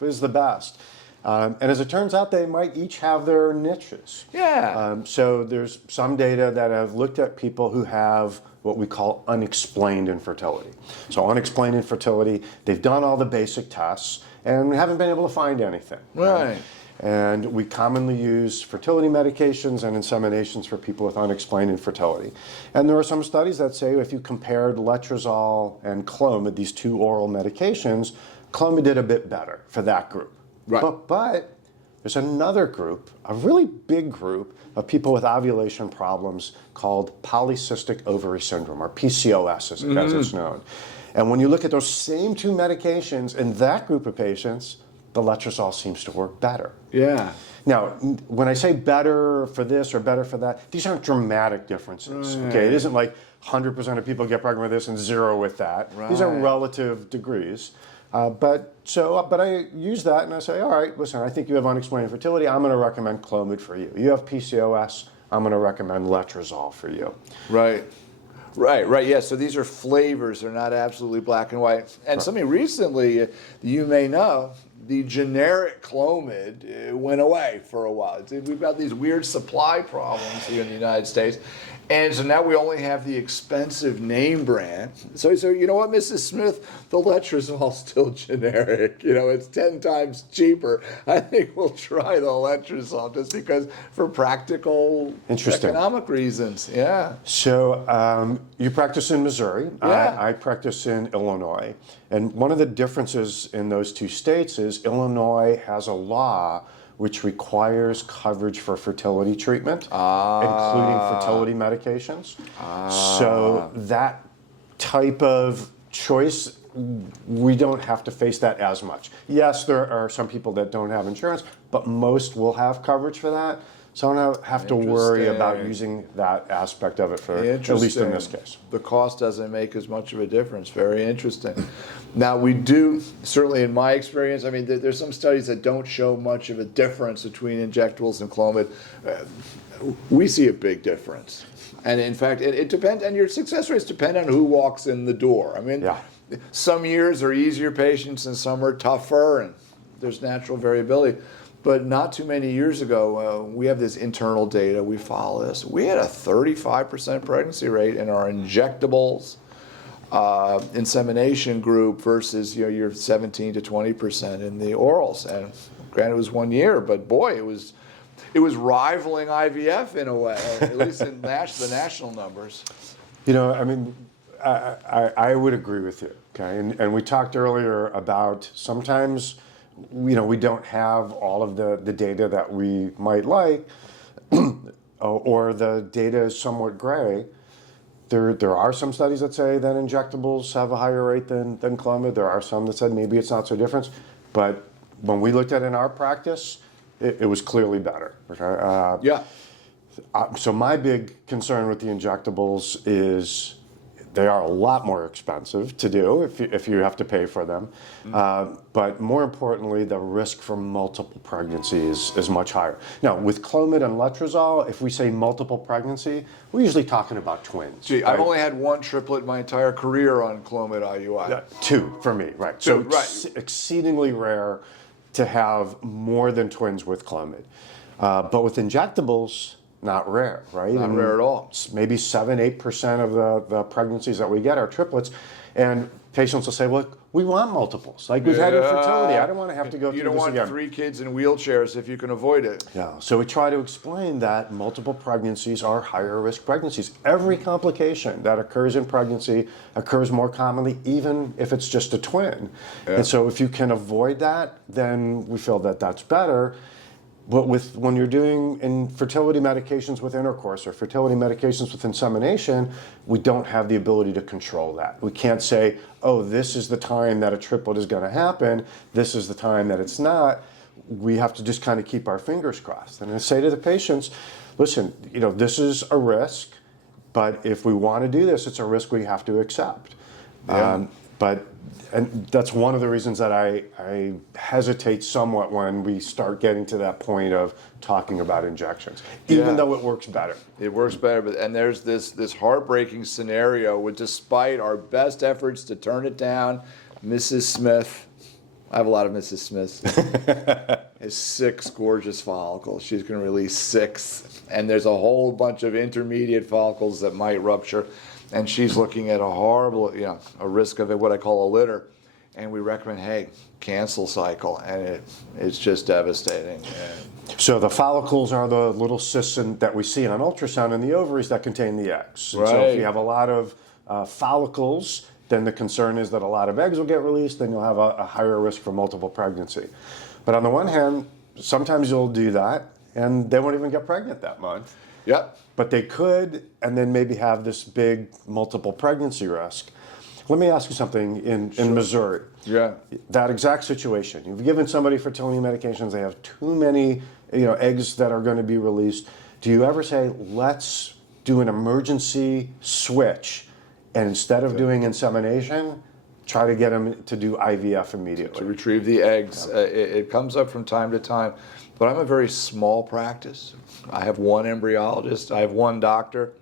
is the best? And as it turns out, they might each have their niches. Yeah. So there's some data that have looked at people who have what we call unexplained infertility. So unexplained infertility, they've done all the basic tests and we haven't been able to find anything. Right. And we commonly use fertility medications and inseminations for people with unexplained infertility. And there are some studies that say if you compared letrozole and Clomid, these two oral medications, Clomid did a bit better for that group. Right. But there's another group, a really big group of people with ovulation problems called polycystic ovary syndrome, or PCOS as it's known. And when you look at those same two medications in that group of patients, the letrozole seems to work better. Yeah. Now, when I say better for this or better for that, these aren't dramatic differences. Right. Okay, it isn't like 100% of people get pregnant with this and 0 with that. Right. These are relative degrees. But I use that and I say, all right, listen, I think you have unexplained infertility. I'm going to recommend Clomid for you. You have PCOS. I'm going to recommend letrozole for you. Right. Yeah, so these are flavors. They're not absolutely black and white. And something recently, you may know, the generic Clomid went away for a while. We've got these weird supply problems here in the United States. And so now we only have the expensive name brand. So you know what, Mrs. Smith? The letrozole's still generic. It's 10 times cheaper. I think we'll try the letrozole just because for practical economic reasons. Yeah. So you practice in Missouri. Yeah. I practice in Illinois. And one of the differences in those two states is Illinois has a law which requires coverage for fertility treatment, including fertility medications. So that type of choice, we don't have to face that as much. Yes, there are some people that don't have insurance, but most will have coverage for that. So I don't have to worry about using that aspect of it for, at least in this case. The cost doesn't make as much of a difference. Very interesting. Now we do, certainly in my experience, I mean, there's some studies that don't show much of a difference between injectables and Clomid. We see a big difference. And in fact, it depends, and your success rates depend on who walks in the door. I mean, some years are easier patients and some are tougher, and there's natural variability. But not too many years ago, we have this internal data, we follow this. We had a 35% pregnancy rate in our injectables insemination group versus your 17 to 20% in the orals. And granted, it was 1 year, but boy, it was rivaling IVF in a way, at least in the national numbers. I mean, I would agree with you. Okay, and we talked earlier about sometimes we don't have all of the data that we might like, or the data is somewhat gray. There are some studies that say that injectables have a higher rate than Clomid. There are some that said maybe it's not so different. But when we looked at it in our practice, it was clearly better. Okay? Yeah. So my big concern with the injectables is they are a lot more expensive to do if you have to pay for them. But more importantly, the risk for multiple pregnancies is much higher. Now, with Clomid and letrozole, if we say multiple pregnancy, we're usually talking about twins. Gee, right? I've only had one triplet my entire career on Clomid IUI. Two for me, right. Two, So right. Exceedingly rare to have more than twins with Clomid. But with injectables, not rare, right? Not rare at all. Maybe 7-8% of the pregnancies that we get are triplets. And patients will say, look, we want multiples. Like we've had infertility. I don't want to have to go through this again. You don't want 3 kids in wheelchairs if you can avoid it. Yeah. So we try to explain that multiple pregnancies are higher risk pregnancies. Every complication that occurs in pregnancy occurs more commonly, even if it's just a twin. Yeah. And so if you can avoid that, then we feel that that's better. But when you're doing infertility medications with intercourse or fertility medications with insemination, we don't have the ability to control that. We can't say, oh, this is the time that a triplet is going to happen. This is the time that it's not. We have to just kind of keep our fingers crossed. And I say to the patients, listen, this is a risk, but if we want to do this, it's a risk we have to accept. Yeah. And that's one of the reasons that I hesitate somewhat when we start getting to that point of talking about injections, even though it works better. It works better, and there's this heartbreaking scenario where, despite our best efforts to turn it down, Mrs. Smith, I have a lot of Mrs. Smiths, has 6 gorgeous follicles. She's going to release 6, and there's a whole bunch of intermediate follicles that might rupture. And she's looking at a horrible, a risk of what I call a litter. And we recommend, hey, cancel cycle. And it's just devastating. So the follicles are the little cysts that we see on ultrasound in the ovaries that contain the eggs. Right. So if you have a lot of follicles, then the concern is that a lot of eggs will get released, then you'll have a higher risk for multiple pregnancy. But on the one hand, sometimes you'll do that, and they won't even get pregnant that month. Yep. But they could, and then maybe have this big multiple pregnancy risk. Let me ask you something in Missouri. Yeah. That exact situation. You've given somebody fertility medications, they have too many eggs that are going to be released. Do you ever say, let's do an emergency switch, and instead of doing insemination, try to get them to do IVF immediately? To retrieve the eggs. Yeah. It comes up from time to time. But I'm a very small practice. I have one embryologist, I have one doctor,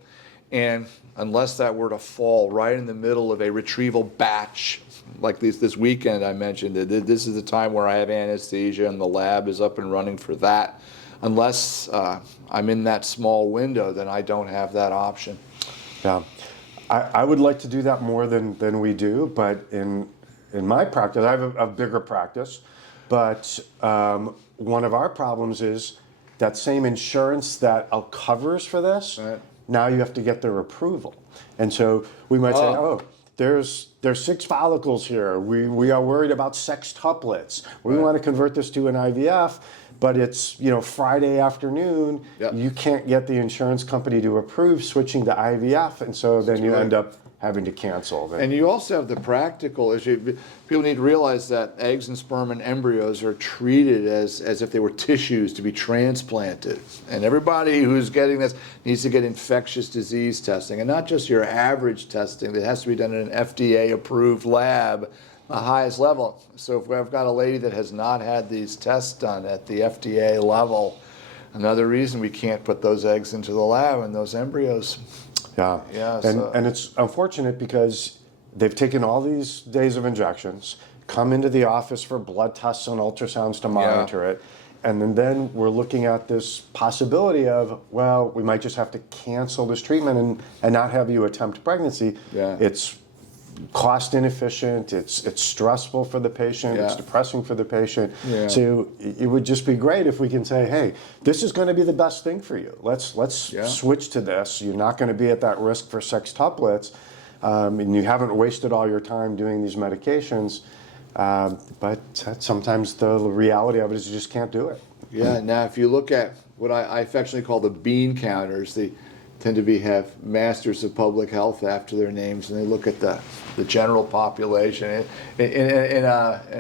and unless that were to fall right in the middle of a retrieval batch, like this weekend I mentioned, this is the time where I have anesthesia and the lab is up and running for that. Unless I'm in that small window, then I don't have that option. Yeah, I would like to do that more than we do, but in my practice, I have a bigger practice, but one of our problems is that same insurance that covers for this, right. Now you have to get their approval. And so we might say, there's 6 follicles here. We are worried about sextuplets. We want to convert this to an IVF, but it's Friday afternoon. Yep. You can't get the insurance company to approve switching to IVF, and so then you end up having to cancel. And you also have the practical issue. People need to realize that eggs and sperm and embryos are treated as if they were tissues to be transplanted. And everybody who's getting this needs to get infectious disease testing, and not just your average testing. It has to be done in an FDA-approved lab, the highest level. So if I've got a lady that has not had these tests done at the FDA level, another reason we can't put those eggs into the lab and those embryos. Yeah, and it's unfortunate because they've taken all these days of injections, come into the office for blood tests and ultrasounds to monitor it, and then we're looking at this possibility of, well, we might just have to cancel this treatment and not have you attempt pregnancy. It's cost inefficient, it's stressful for the patient, it's depressing for the patient. So it would just be great if we can say, hey, this is going to be the best thing for you. Let's switch to this. You're not going to be at that risk for sextuplets, and you haven't wasted all your time doing these medications. But sometimes the reality of it is you just can't do it. Now if you look at what I affectionately call the bean counters, they tend to have masters of public health after their names, and they look at the general population. In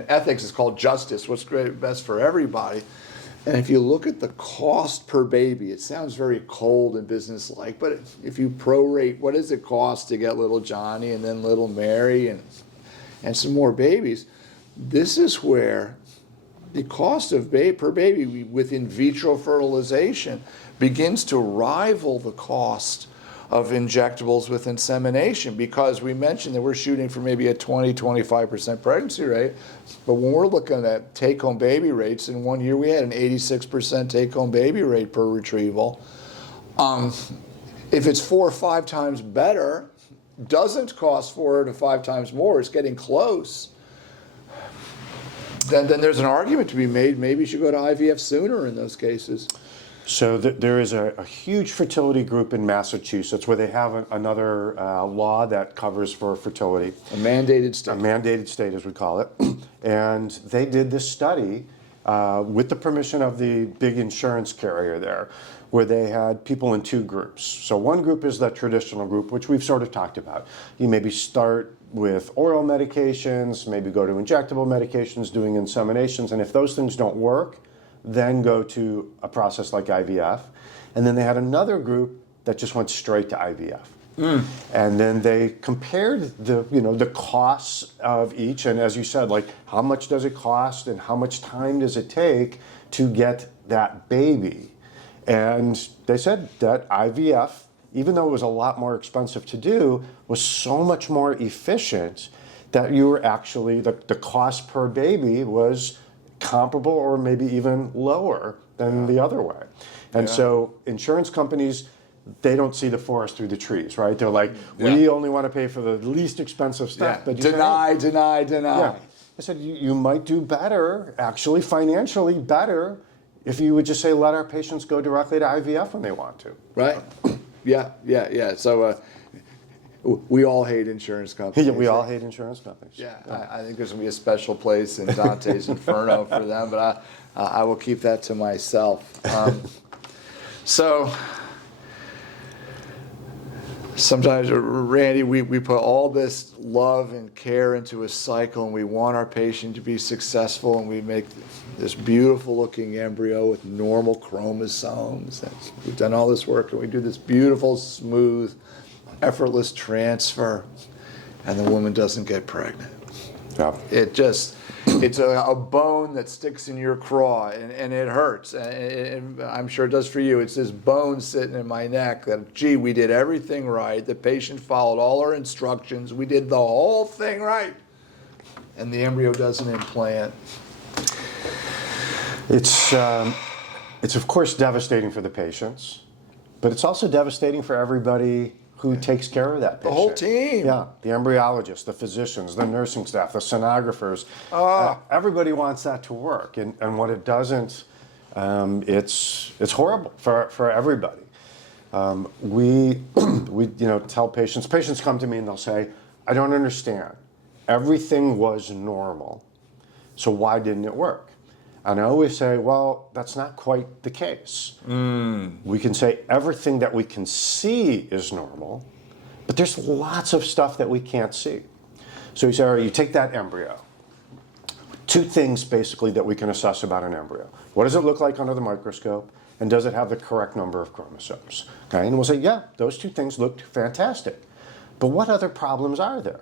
ethics, it's called justice, what's best for everybody. And if you look at the cost per baby, it sounds very cold and business-like, but if you prorate, what does it cost to get little Johnny and then little Mary and some more babies? This is where the cost of per baby with in vitro fertilization begins to rival the cost of injectables with insemination, because we mentioned that we're shooting for maybe a 20-25% pregnancy rate, but when we're looking at take-home baby rates, in 1 year we had an 86% take-home baby rate per retrieval. If it's 4 or 5 times better, doesn't cost 4 to 5 times more, it's getting close, then there's an argument to be made, maybe you should go to IVF sooner in those cases. So there is a huge fertility group in Massachusetts where they have another law that covers for fertility. A mandated state. A mandated state, as we call it. And they did this study with the permission of the big insurance carrier there, where they had people in 2 groups. So one group is the traditional group, which we've sort of talked about. You maybe start with oral medications, maybe go to injectable medications, doing inseminations, and if those things don't work, then go to a process like IVF. And then they had another group that just went straight to IVF. And then they compared the costs of each, and as you said, like how much does it cost and how much time does it take to get that baby? And they said that IVF, even though it was a lot more expensive to do, was so much more efficient that you were actually, the cost per baby was comparable or maybe even lower than the other way. And so insurance companies, they don't see the forest through the trees, right? They're like, we only want to pay for the least expensive stuff. But deny. I said, you might do better, actually financially better, if you would just say, let our patients go directly to IVF when they want to. Right. Yeah. So we all hate insurance companies. We all hate insurance companies. I think there's going to be a special place in Dante's Inferno for them, but I will keep that to myself. So sometimes, Randy, we put all this love and care into a cycle, and we want our patient to be successful, and we make this beautiful looking embryo with normal chromosomes. And we've done all this work, and we do this beautiful, smooth, effortless transfer, and the woman doesn't get pregnant. It's a bone that sticks in your craw, and it hurts, and I'm sure it does for you. It's this bone sitting in my neck that, gee, we did everything right. The patient followed all our instructions. We did the whole thing right, and the embryo doesn't implant. It's of course devastating for the patients, but it's also devastating for everybody who takes care of that patient. The whole team. Yeah, the embryologists, the physicians, the nursing staff, the sonographers. Everybody wants that to work, and when it doesn't, it's horrible for everybody. We tell patients come to me and they'll say, I don't understand. Everything was normal, so why didn't it work? And I always say, well, that's not quite the case. We can say everything that we can see is normal, but there's lots of stuff that we can't see. So you say, all right, you take that embryo. 2 things basically that we can assess about an embryo. What does it look like under the microscope? And does it have the correct number of chromosomes? Okay, and we'll say, yeah, those 2 things looked fantastic. But what other problems are there?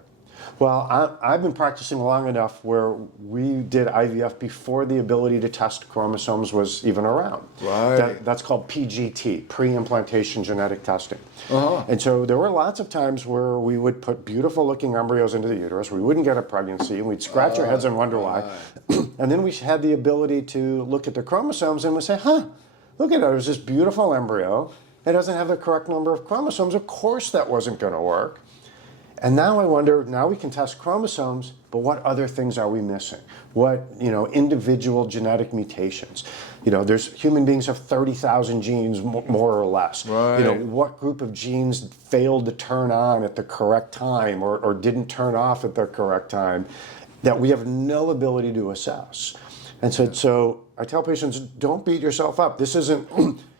Well, I've been practicing long enough where we did IVF before the ability to test chromosomes was even around. Right. That's called PGT, pre-implantation genetic testing. Uh-huh. And so there were lots of times where we would put beautiful looking embryos into the uterus. We wouldn't get a pregnancy, and we'd scratch our heads and wonder why. And then we had the ability to look at the chromosomes and we'd say, look at it, there's this beautiful embryo. It doesn't have the correct number of chromosomes. Of course that wasn't going to work. And now I wonder, now we can test chromosomes, but what other things are we missing? What, individual genetic mutations? There's human beings have 30,000 genes, more or less. Right. What group of genes failed to turn on at the correct time or didn't turn off at the correct time that we have no ability to assess? And so I tell patients, don't beat yourself up. This isn't,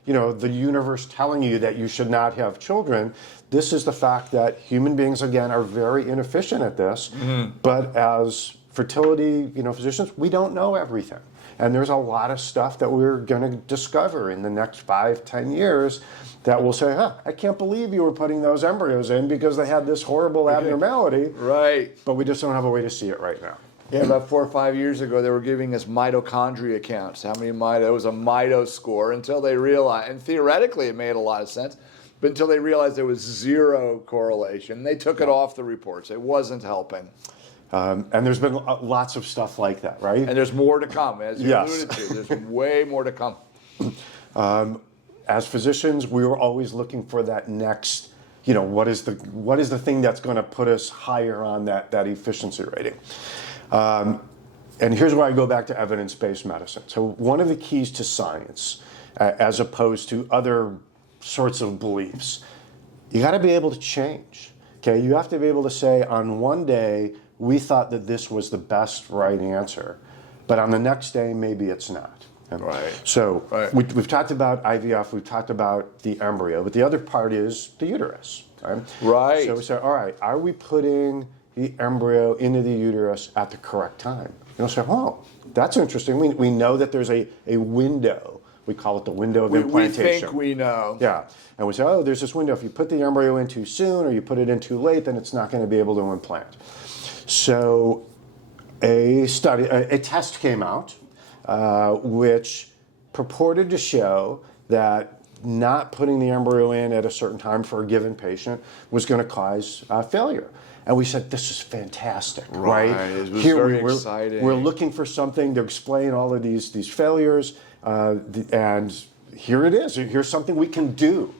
the universe telling you that you should not have children. This is the fact that human beings, again, are very inefficient at this. Mm-hmm. But as fertility, physicians, we don't know everything. And there's a lot of stuff that we're going to discover in the next 5-10 years that will say, I can't believe you were putting those embryos in because they had this horrible abnormality. Right. But we just don't have a way to see it right now. Yeah, about 4 or 5 years ago, they were giving us mitochondria counts. How many mito? It was a mito score until they realized, and theoretically it made a lot of sense, but until they realized there was zero correlation. They took it off the reports. It wasn't helping. And there's been lots of stuff like that, right? And there's more to come, as you Yes. alluded to. There's way more to come. As physicians, we were always looking for that next, what is the thing that's going to put us higher on that efficiency rating? And here's why I go back to evidence-based medicine. So one of the keys to science, as opposed to other sorts of beliefs, you got to be able to change. Okay, you have to be able to say, on one day we thought that this was the best right answer, but on the next day maybe it's not. Right. So Right. We've talked about IVF, we've talked about the embryo, but the other part is the uterus. Right. Right. So we say, all right, are we putting the embryo into the uterus at the correct time? You'll say, that's interesting. We know that there's a window. We call it the window of implantation. We think we know. Yeah. And we say, there's this window. If you put the embryo in too soon or you put it in too late, then it's not going to be able to implant. So a test came out which purported to show that not putting the embryo in at a certain time for a given patient was going to cause failure. And we said, this is fantastic, right? It was very exciting. We're looking for something to explain all of these failures, and here it is. Here's something we can do.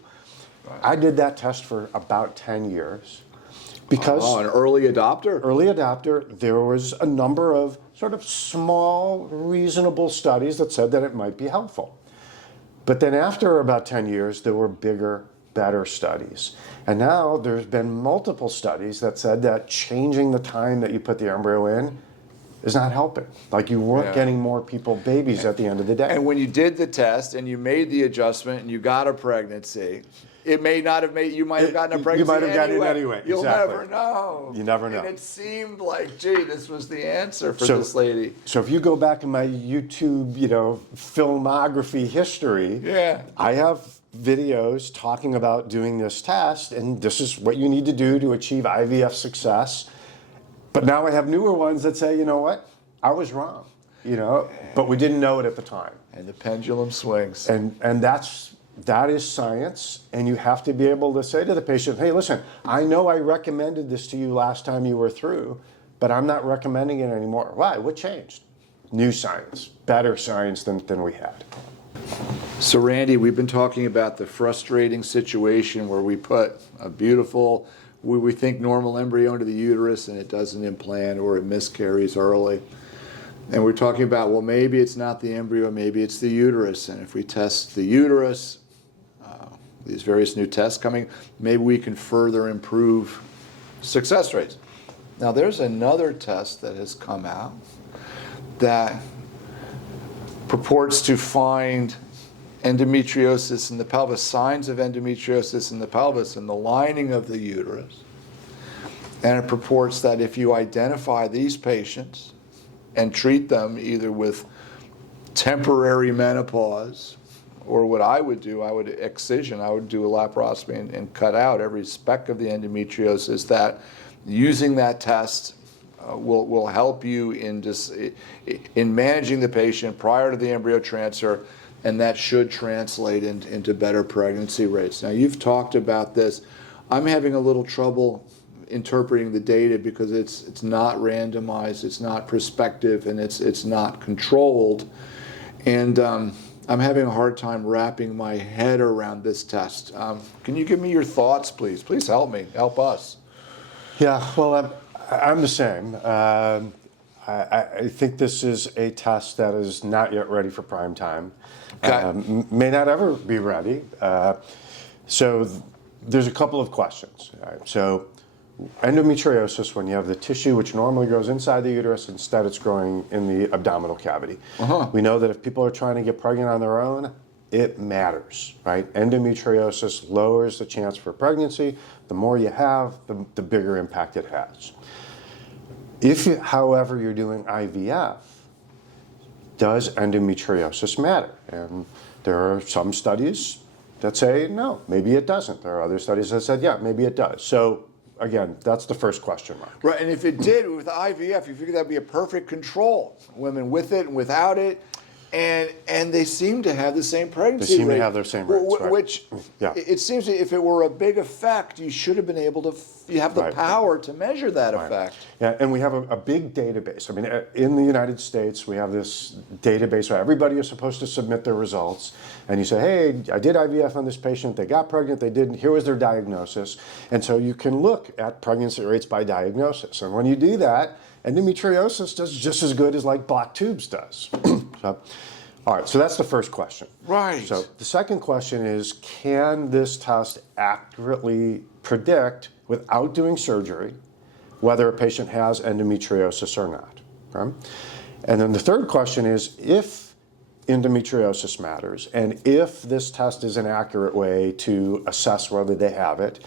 Right. I did that test for about 10 years. Because an early adopter? Early adopter, there was a number of sort of small, reasonable studies that said that it might be helpful. But then after about 10 years, there were bigger, better studies. And now there's been multiple studies that said that changing the time that you put the embryo in is not helping. Like you weren't getting more babies at the end of the day. And when you did the test and you made the adjustment and you got a pregnancy, it may not have made, you might have gotten a pregnancy. You might have gotten it anyway. You'll exactly. never know. You never know. And it seemed like, this was the answer for this lady. So if you go back in my YouTube, filmography history, I have videos talking about doing this test, and this is what you need to do to achieve IVF success. But now I have newer ones that say, you know what, I was wrong, but we didn't know it at the time. And the pendulum swings. And that is science, and you have to be able to say to the patient, hey, listen, I know I recommended this to you last time you were through, but I'm not recommending it anymore. Why? What changed? New science, better science than we had. So Randy, we've been talking about the frustrating situation where we put a beautiful, we think normal embryo into the uterus and it doesn't implant or it miscarries early. And we're talking about, well, maybe it's not the embryo, maybe it's the uterus. And if we test the uterus, these various new tests coming, maybe we can further improve success rates. Now, there's another test that has come out that purports to find endometriosis in the pelvis, signs of endometriosis in the pelvis and the lining of the uterus. And it purports that if you identify these patients and treat them either with temporary menopause or what I would do, I would excision, I would do a laparoscopy and cut out every speck of the endometriosis, that using that test will help you in managing the patient prior to the embryo transfer, and that should translate into better pregnancy rates. Now, you've talked about this. I'm having a little trouble interpreting the data because it's not randomized, it's not prospective, and it's not controlled. And I'm having a hard time wrapping my head around this test. Can you give me your thoughts, please? Please help me, help us. Yeah, well, I'm the same. I think this is a test that is not yet ready for prime time. Okay. May not ever be ready. So there's a couple of questions. Right? So endometriosis, when you have the tissue which normally grows inside the uterus, instead it's growing in the abdominal cavity. We know that if people are trying to get pregnant on their own, it matters, right? Endometriosis lowers the chance for pregnancy. The more you have, the bigger impact it has. If, however, you're doing IVF, does endometriosis matter? And there are some studies that say, no, maybe it doesn't. There are other studies that said, yeah, maybe it does. So again, that's the first question mark. Right, and if it did with IVF, you figure that'd be a perfect control. Women with it and without it, and they seem to have the same pregnancy rate. They seem to have their same rates, right. Which, yeah. It seems if it were a big effect, you should have been able to, you have the power to measure that effect. Yeah, and we have a big database. I mean, in the United States, we have this database where everybody is supposed to submit their results. And you say, hey, I did IVF on this patient, they got pregnant, they didn't, here was their diagnosis. And so you can look at pregnancy rates by diagnosis. And when you do that, endometriosis does just as good as like black tubes does. So, all right, so that's the first question. Right. So the second question is, can this test accurately predict, without doing surgery, whether a patient has endometriosis or not? Okay? And then the third question is, if endometriosis matters, and if this test is an accurate way to assess whether they have it,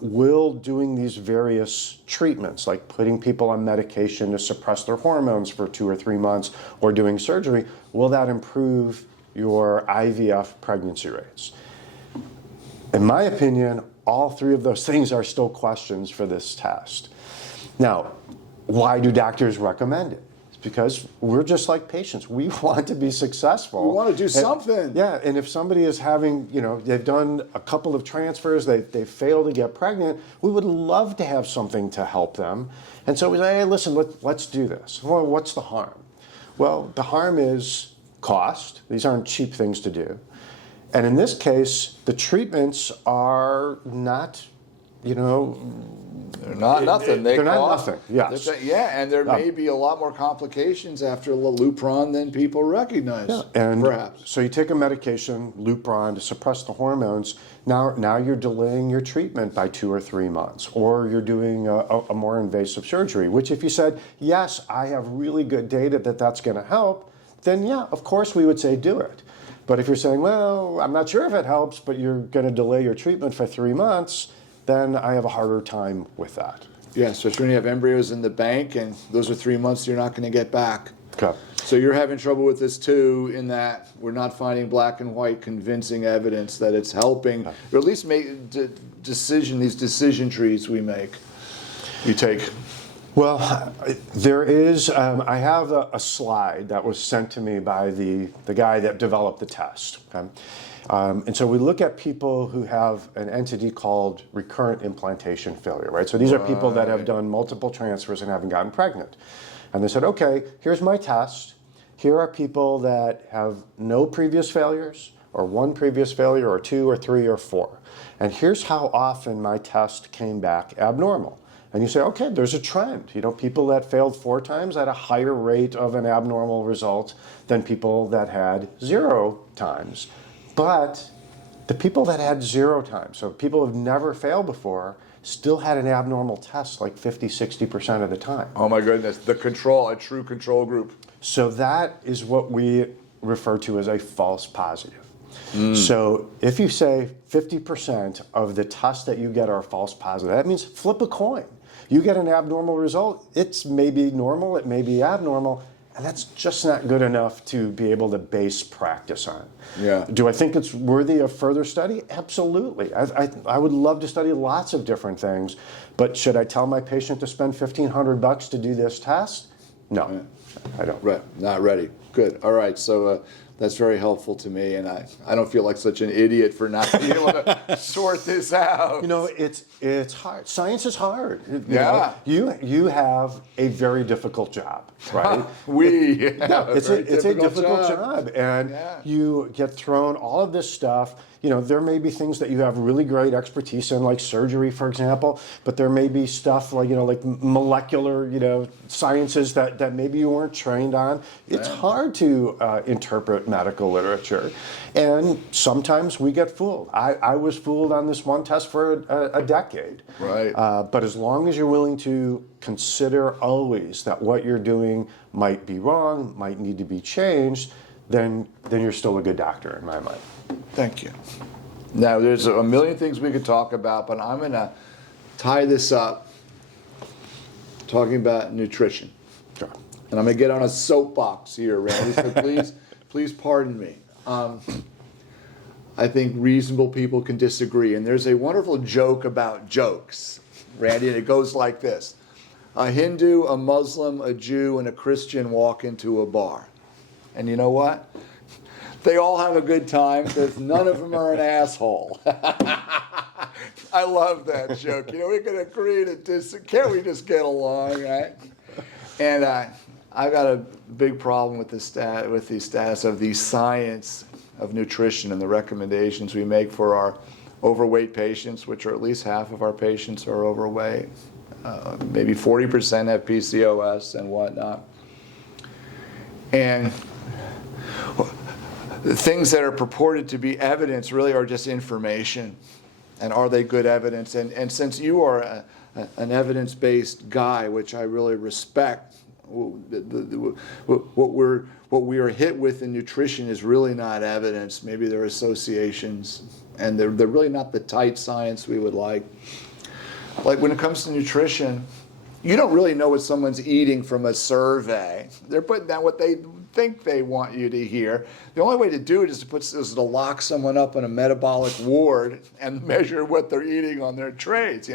will doing these various treatments, like putting people on medication to suppress their hormones for 2 or 3 months, or doing surgery, will that improve your IVF pregnancy rates? In my opinion, all three of those things are still questions for this test. Now, why do doctors recommend it? Because we're just like patients. We want to be successful. We want to do something. Yeah, and if somebody is having, they've done a couple of transfers, they've failed to get pregnant, we would love to have something to help them. And so we say, hey, listen, let's do this. Well, what's the harm? Well, the harm is cost. These aren't cheap things to do. And in this case, the treatments are not, they're not nothing. They're not nothing, yes. And there may be a lot more complications after Lupron than people recognize, and perhaps. So you take a medication, Lupron, to suppress the hormones. Now you're delaying your treatment by 2 or 3 months, or you're doing a more invasive surgery, which if you said, yes, I have really good data that that's going to help, then yeah, of course we would say do it. But if you're saying, well, I'm not sure if it helps, but you're going to delay your treatment for 3 months, then I have a harder time with that. Yeah, especially when you have embryos in the bank, and those are 3 months you're not going to get back. Okay. So you're having trouble with this too, in that we're not finding black and white convincing evidence that it's helping, or at least make these decision trees you take. Well, there is, I have a slide that was sent to me by the guy that developed the test. Okay? And so we look at people who have an entity called recurrent implantation failure, right? So these are people that have done multiple transfers and haven't gotten pregnant. And they said, okay, here's my test. Here are people that have no previous failures, or 1 previous failure, or 2 or 3 or 4. And here's how often my test came back abnormal. And you say, okay, there's a trend. People that failed 4 times had a higher rate of an abnormal result than people that had 0 times. But the people that had 0 times, so people who've never failed before, still had an abnormal test like 50-60% of the time. Oh my goodness, a true control group. So that is what we refer to as a false positive. So if you say 50% of the tests that you get are false positive, that means flip a coin. You get an abnormal result, it's maybe normal, it may be abnormal, And that's just not good enough to be able to base practice on. Yeah. Do I think it's worthy of further study? Absolutely. I would love to study lots of different things, but should I tell my patient to spend $1,500 to do this test? No, I don't. Right, not ready. Good. All right. So that's very helpful to me, and I don't feel like such an idiot for not being able to sort this out. You know, it's hard. Science is hard. Yeah. You have a very difficult job, right? It's a difficult job, and Yeah. you get thrown all of this stuff. You know, there may be things that you have really great expertise in, like surgery, for example, but there may be stuff like, like molecular, sciences that maybe you weren't trained on. It's hard to interpret medical literature, and sometimes we get fooled. I was fooled on this one test for a decade. Right. But as long as you're willing to consider always that what you're doing might be wrong, might need to be changed, then you're still a good doctor in my mind. Thank you. Now, there's a million things we could talk about, but I'm going to tie this up talking about nutrition. Sure. And I'm going to get on a soapbox here, Randy, so please pardon me. I think reasonable people can disagree. And there's a wonderful joke about jokes, Randy, and it goes like this. A Hindu, a Muslim, a Jew, and a Christian walk into a bar. And you know what? They all have a good time because none of them are an asshole. I love that joke. We can agree to disagree. Can't we just get along, right? And I got a big problem with the status of the science of nutrition and the recommendations we make for our overweight patients, which are at least half of our patients are overweight. Maybe 40% have PCOS and whatnot. And the things that are purported to be evidence really are just information. And are they good evidence? And since you are an evidence-based guy, which I really respect, what we are hit with in nutrition is really not evidence. Maybe they're associations, and they're really not the tight science we would like. Like when it comes to nutrition, you don't really know what someone's eating from a survey. They're putting down what they think they want you to hear. The only way to do it is to lock someone up in a metabolic ward and measure what they're eating on their trays,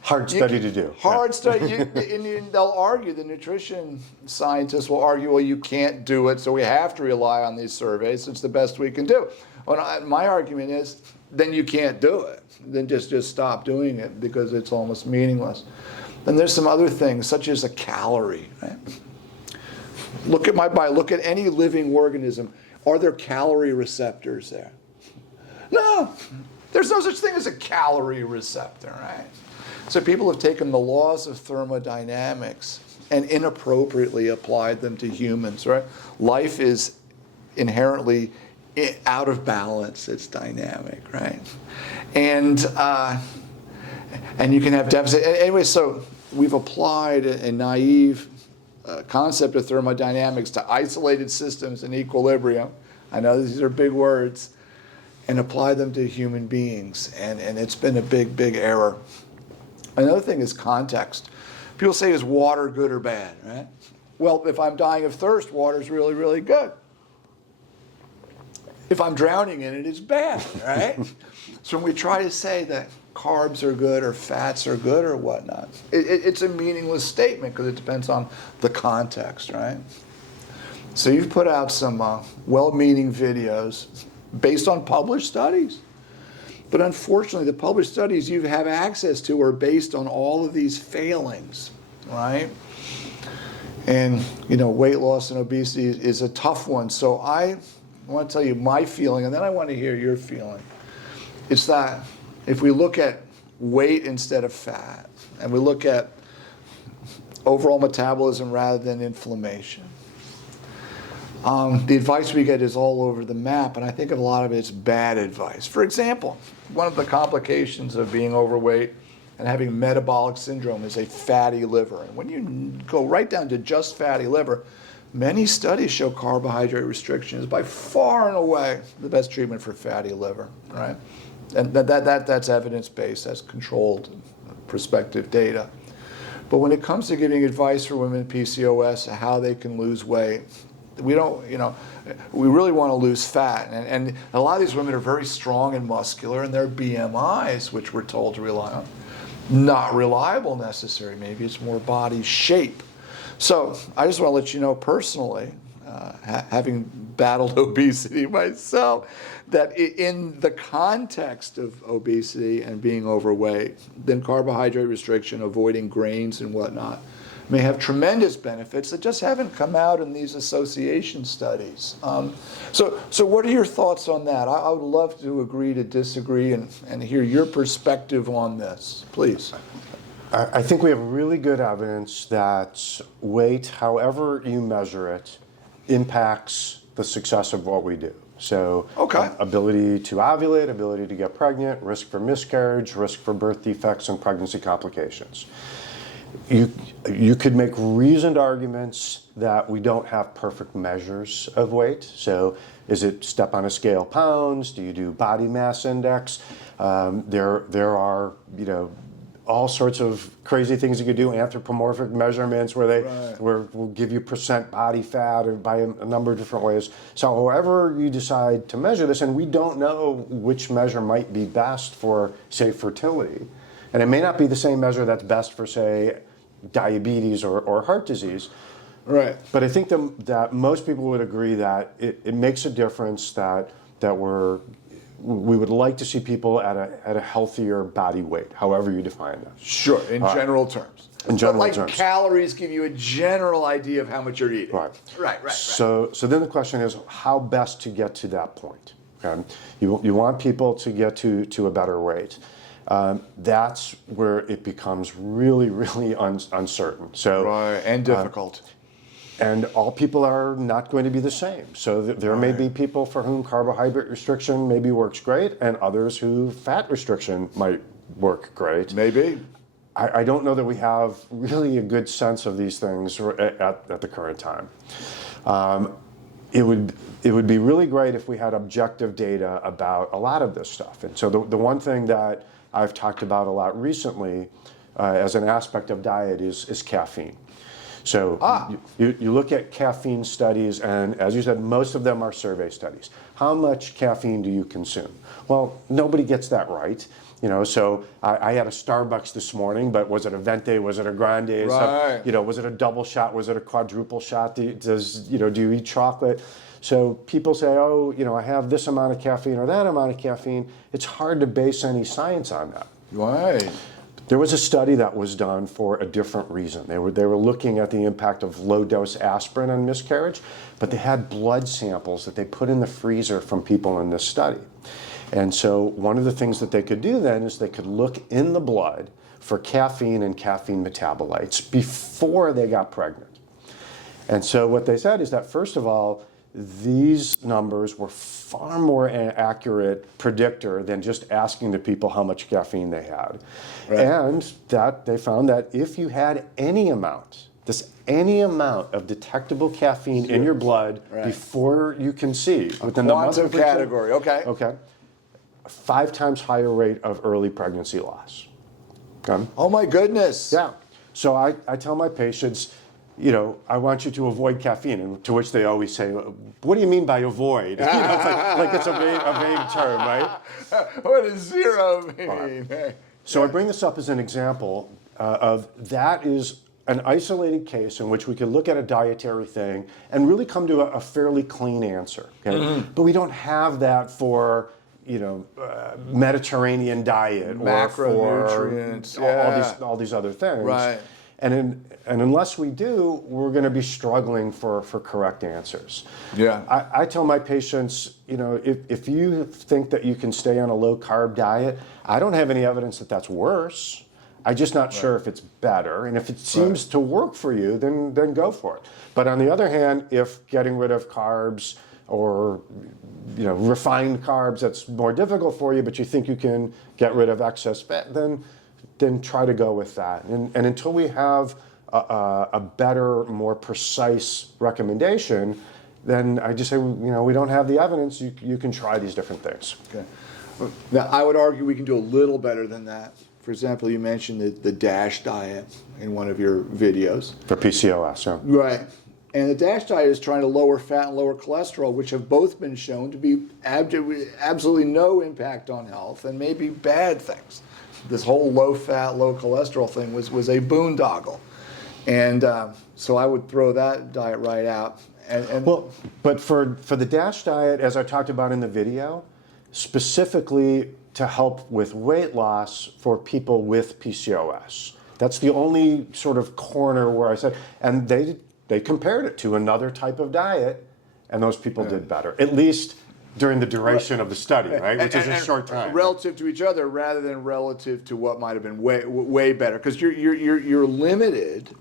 Hard study to do. Hard study. And they'll argue, the nutrition scientists will argue, well, you can't do it, so we have to rely on these surveys. It's the best we can do. Well, my argument is, then you can't do it. Then just stop doing it because it's almost meaningless. Then there's some other things, such as a calorie. Right? Look at my body. Look at any living organism. Are there calorie receptors there? No. There's no such thing as a calorie receptor, right? So people have taken the laws of thermodynamics and inappropriately applied them to humans, right? Life is inherently out of balance. It's dynamic, right? And you can have deficit. Anyway, so we've applied a naive concept of thermodynamics to isolated systems in equilibrium. I know these are big words, and apply them to human beings. And it's been a big, big error. Another thing is context. People say, is water good or bad, right? Well, if I'm dying of thirst, water's really, really good. If I'm drowning in it, it's bad, right? So when we try to say that carbs are good or fats are good or whatnot, it's a meaningless statement because it depends on the context, right? So you've put out some well-meaning videos based on published studies. But unfortunately, the published studies you have access to are based on all of these failings, right? And, weight loss and obesity is a tough one. So I want to tell you my feeling, and then I want to hear your feeling. It's that if we look at weight instead of fat, and we look at overall metabolism rather than inflammation, the advice we get is all over the map, and I think a lot of it's bad advice. For example, one of the complications of being overweight and having metabolic syndrome is a fatty liver. And when you go right down to just fatty liver, many studies show carbohydrate restriction is by far and away the best treatment for fatty liver, right? And that's evidence-based, that's controlled prospective data. But when it comes to giving advice for women with PCOS, how they can lose weight, we don't, we really want to lose fat. And a lot of these women are very strong and muscular, and their BMIs, which we're told to rely on, not reliable necessarily. Maybe it's more body shape. So I just want to let you know personally, having battled obesity myself, that in the context of obesity and being overweight, then carbohydrate restriction, avoiding grains and whatnot, may have tremendous benefits that just haven't come out in these association studies. So what are your thoughts on that? I would love to agree to disagree and hear your perspective on this, please. I think we have really good evidence that weight, however you measure it, impacts the success of what we do. So ability to ovulate, ability to get pregnant, risk for miscarriage, risk for birth defects and pregnancy complications. You could make reasoned arguments that we don't have perfect measures of weight. So is it step on a scale pounds? Do you do body mass index? There are, all sorts of crazy things you could do, anthropomorphic measurements where we'll give you percent body fat or by a number of different ways. So however you decide to measure this, and we don't know which measure might be best for, say, fertility. And it may not be the same measure that's best for, say, diabetes or heart disease. Right. But I think that most people would agree that it makes a difference that we would like to see people at a healthier body weight, however you define that. Sure, in general terms. In general terms. Calories give you a general idea of how much you're eating. Right. So then the question is, how best to get to that point? Okay? You want people to get to a better weight. That's where it becomes really, really uncertain. So and difficult. And all people are not going to be the same. So there may be people for whom carbohydrate restriction maybe works great, and others who fat restriction might work great. Maybe. I don't know that we have really a good sense of these things at the current time. It would be really great if we had objective data about a lot of this stuff. And so the one thing that I've talked about a lot recently as an aspect of diet is caffeine. So you look at caffeine studies, and as you said, most of them are survey studies. How much caffeine do you consume? Well, nobody gets that right. So I had a Starbucks this morning, but was it a Venti? Was it a Grande? Right. Was it a double shot? Was it a quadruple shot? Do you eat chocolate? So people say, I have this amount of caffeine or that amount of caffeine. It's hard to base any science on that. Right. There was a study that was done for a different reason. They were looking at the impact of low-dose aspirin on miscarriage, but they had blood samples that they put in the freezer from people in this study. And so one of the things that they could do then is they could look in the blood for caffeine and caffeine metabolites before they got pregnant. And so what they said is that, first of all, these numbers were far more accurate predictor than just asking the people how much caffeine they had. Right. And that they found that if you had any amount of detectable caffeine in your blood before you conceive, within the month of category, okay, 5 times higher rate of early pregnancy loss. Okay? Oh my goodness. Yeah. So I tell my patients, I want you to avoid caffeine, and to which they always say, what do you mean by avoid? It's like it's a vague term, right? What does zero mean? Right. So I bring this up as an example of that is an isolated case in which we could look at a dietary thing and really come to a fairly clean answer. Okay? Mm-hmm. But we don't have that for Mediterranean diet macronutrients, or all these other things. Right. And unless we do, we're going to be struggling for correct answers. Yeah. I tell my patients, if you think that you can stay on a low carb diet, I don't have any evidence that that's worse. I'm just not sure if it's better. And if it seems to work for you, then go for it. But on the other hand, if getting rid of carbs or refined carbs, that's more difficult for you, but you think you can get rid of excess fat, then try to go with that. And until we have a better, more precise recommendation, then I just say, we don't have the evidence. You can try these different things. Okay. Now, I would argue we can do a little better than that. for example, you mentioned the DASH diet in one of your videos. For PCOS, yeah. Right. And the DASH diet is trying to lower fat and lower cholesterol, which have both been shown to be absolutely no impact on health and maybe bad things. This whole low fat, low cholesterol thing was a boondoggle. And so I would throw that diet right out. Well, but for the DASH diet, as I talked about in the video, specifically to help with weight loss for people with PCOS. That's the only sort of corner where I said, and they compared it to another type of diet, and those people did better, at least during the duration of the study, right? Which is a short time. Relative to each other rather than relative to what might have been way better. Because you're limited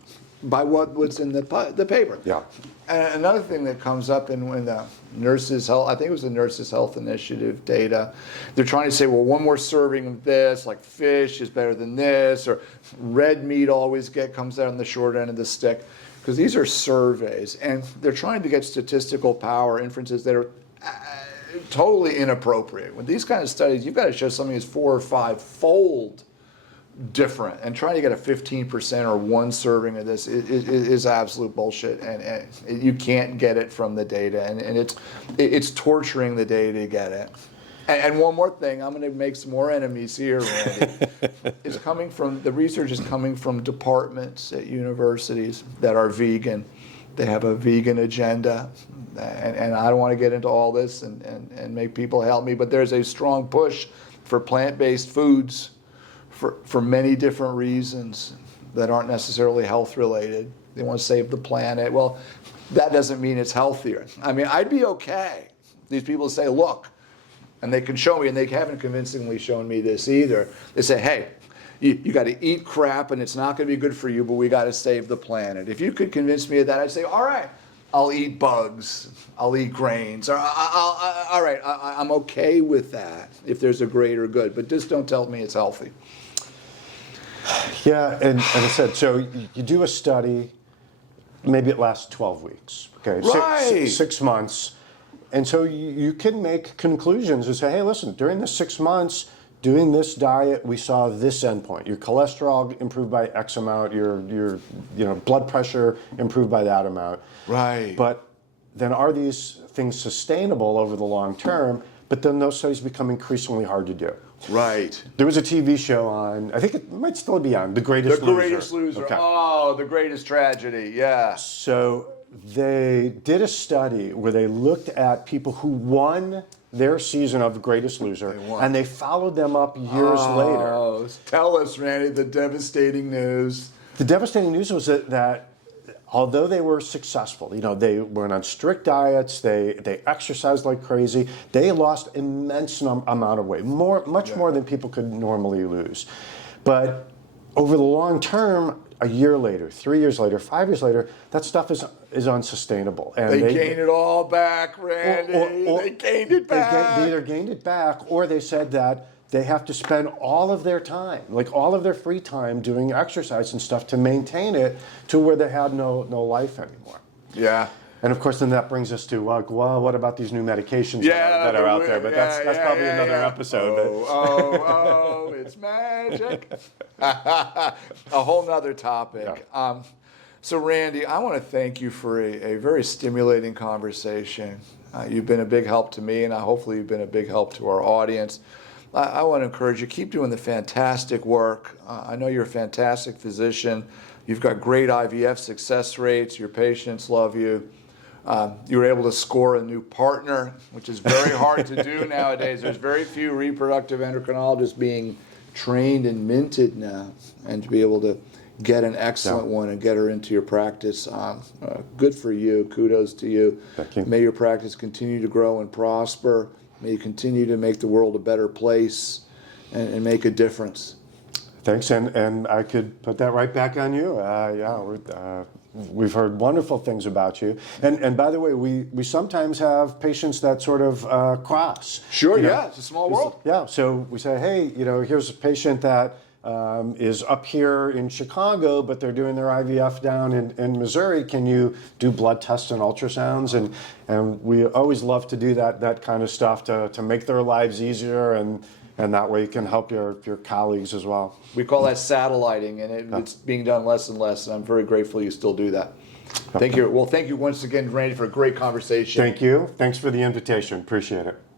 by what's in the paper. Yeah. And another thing that comes up in the Nurses Health, I think it was the Nurses Health Initiative data, they're trying to say, well, one more serving of this, like fish is better than this, or red meat always comes out on the short end of the stick. Because these are surveys, and they're trying to get statistical power inferences that are totally inappropriate. With these kind of studies, you've got to show something is 4 or 5-fold different, and trying to get a 15% or one serving of this is absolute bullshit, and you can't get it from the data, and it's torturing the data to get it. And one more thing, I'm going to make some more enemies here, Randy. The research is coming from departments at universities that are vegan. They have a vegan agenda, and I don't want to get into all this and make people help me, but there's a strong push for plant-based foods for many different reasons that aren't necessarily health-related. They want to save the planet. Well, that doesn't mean it's healthier. I mean, I'd be okay. These people say, look, and they can show me, and they haven't convincingly shown me this either. They say, hey, you got to eat crap, and it's not going to be good for you, but we got to save the planet. If you could convince me of that, I'd say, all right, I'll eat bugs, I'll eat grains, or all right, I'm okay with that if there's a greater good, but just don't tell me it's healthy. Yeah, and I said, so you do a study, maybe it lasts 12 weeks, okay? Right. 6 months. And so you can make conclusions and say, hey, listen, during the 6 months, doing this diet, we saw this endpoint. Your cholesterol improved by X amount, your blood pressure improved by that amount. Right. But then are these things sustainable over the long term? But then those studies become increasingly hard to do. Right. There was a TV show on, I think it might still be on, The Greatest Loser. The Greatest Loser. Okay. Oh, the greatest tragedy, yeah. So they did a study where they looked at people who won their season of Greatest Loser, and they followed them up years later. Oh, tell us, Randy, the devastating news. The devastating news was that although they were successful, they went on strict diets, they exercised like crazy, they lost immense amount of weight, much more than people could normally lose. But over the long term, a year later, 3 years later, 5 years later, that stuff is unsustainable. And they gained it all back, Randy. They gained it back. They either gained it back, or they said that they have to spend all of their time, like all of their free time, doing exercise and stuff to maintain it to where they had no life anymore. Yeah. And of course, then that brings us to, well, what about these new medications that are out there? But that's probably another episode. Oh, it's magic. A whole nother topic. Yeah. So, Randy, I want to thank you for a very stimulating conversation. You've been a big help to me, and hopefully you've been a big help to our audience. I want to encourage you, keep doing the fantastic work. I know you're a fantastic physician. You've got great IVF success rates. Your patients love you. You were able to score a new partner, which is very hard to do nowadays. There's very few reproductive endocrinologists being trained and minted now, and to be able to get an excellent one and get her into your practice, good for you. Kudos to you. Thank you. May your practice continue to grow and prosper. May you continue to make the world a better place and make a difference. Thanks, and I could put that right back on you. We've heard wonderful things about you. And by the way, we sometimes have patients that sort of cross. Sure, it's a small world. Yeah, so we say, hey, here's a patient that is up here in Chicago, but they're doing their IVF down in Missouri. Can you do blood tests and ultrasounds? And we always love to do that kind of stuff to make their lives easier and Yeah. that way you can help your colleagues as well. We call that satelliting, and it's being done less and less, and I'm very grateful you still do that. Thank you. Well, thank you once again, Randy, for a great conversation. Thank you. Thanks for the invitation. Appreciate it.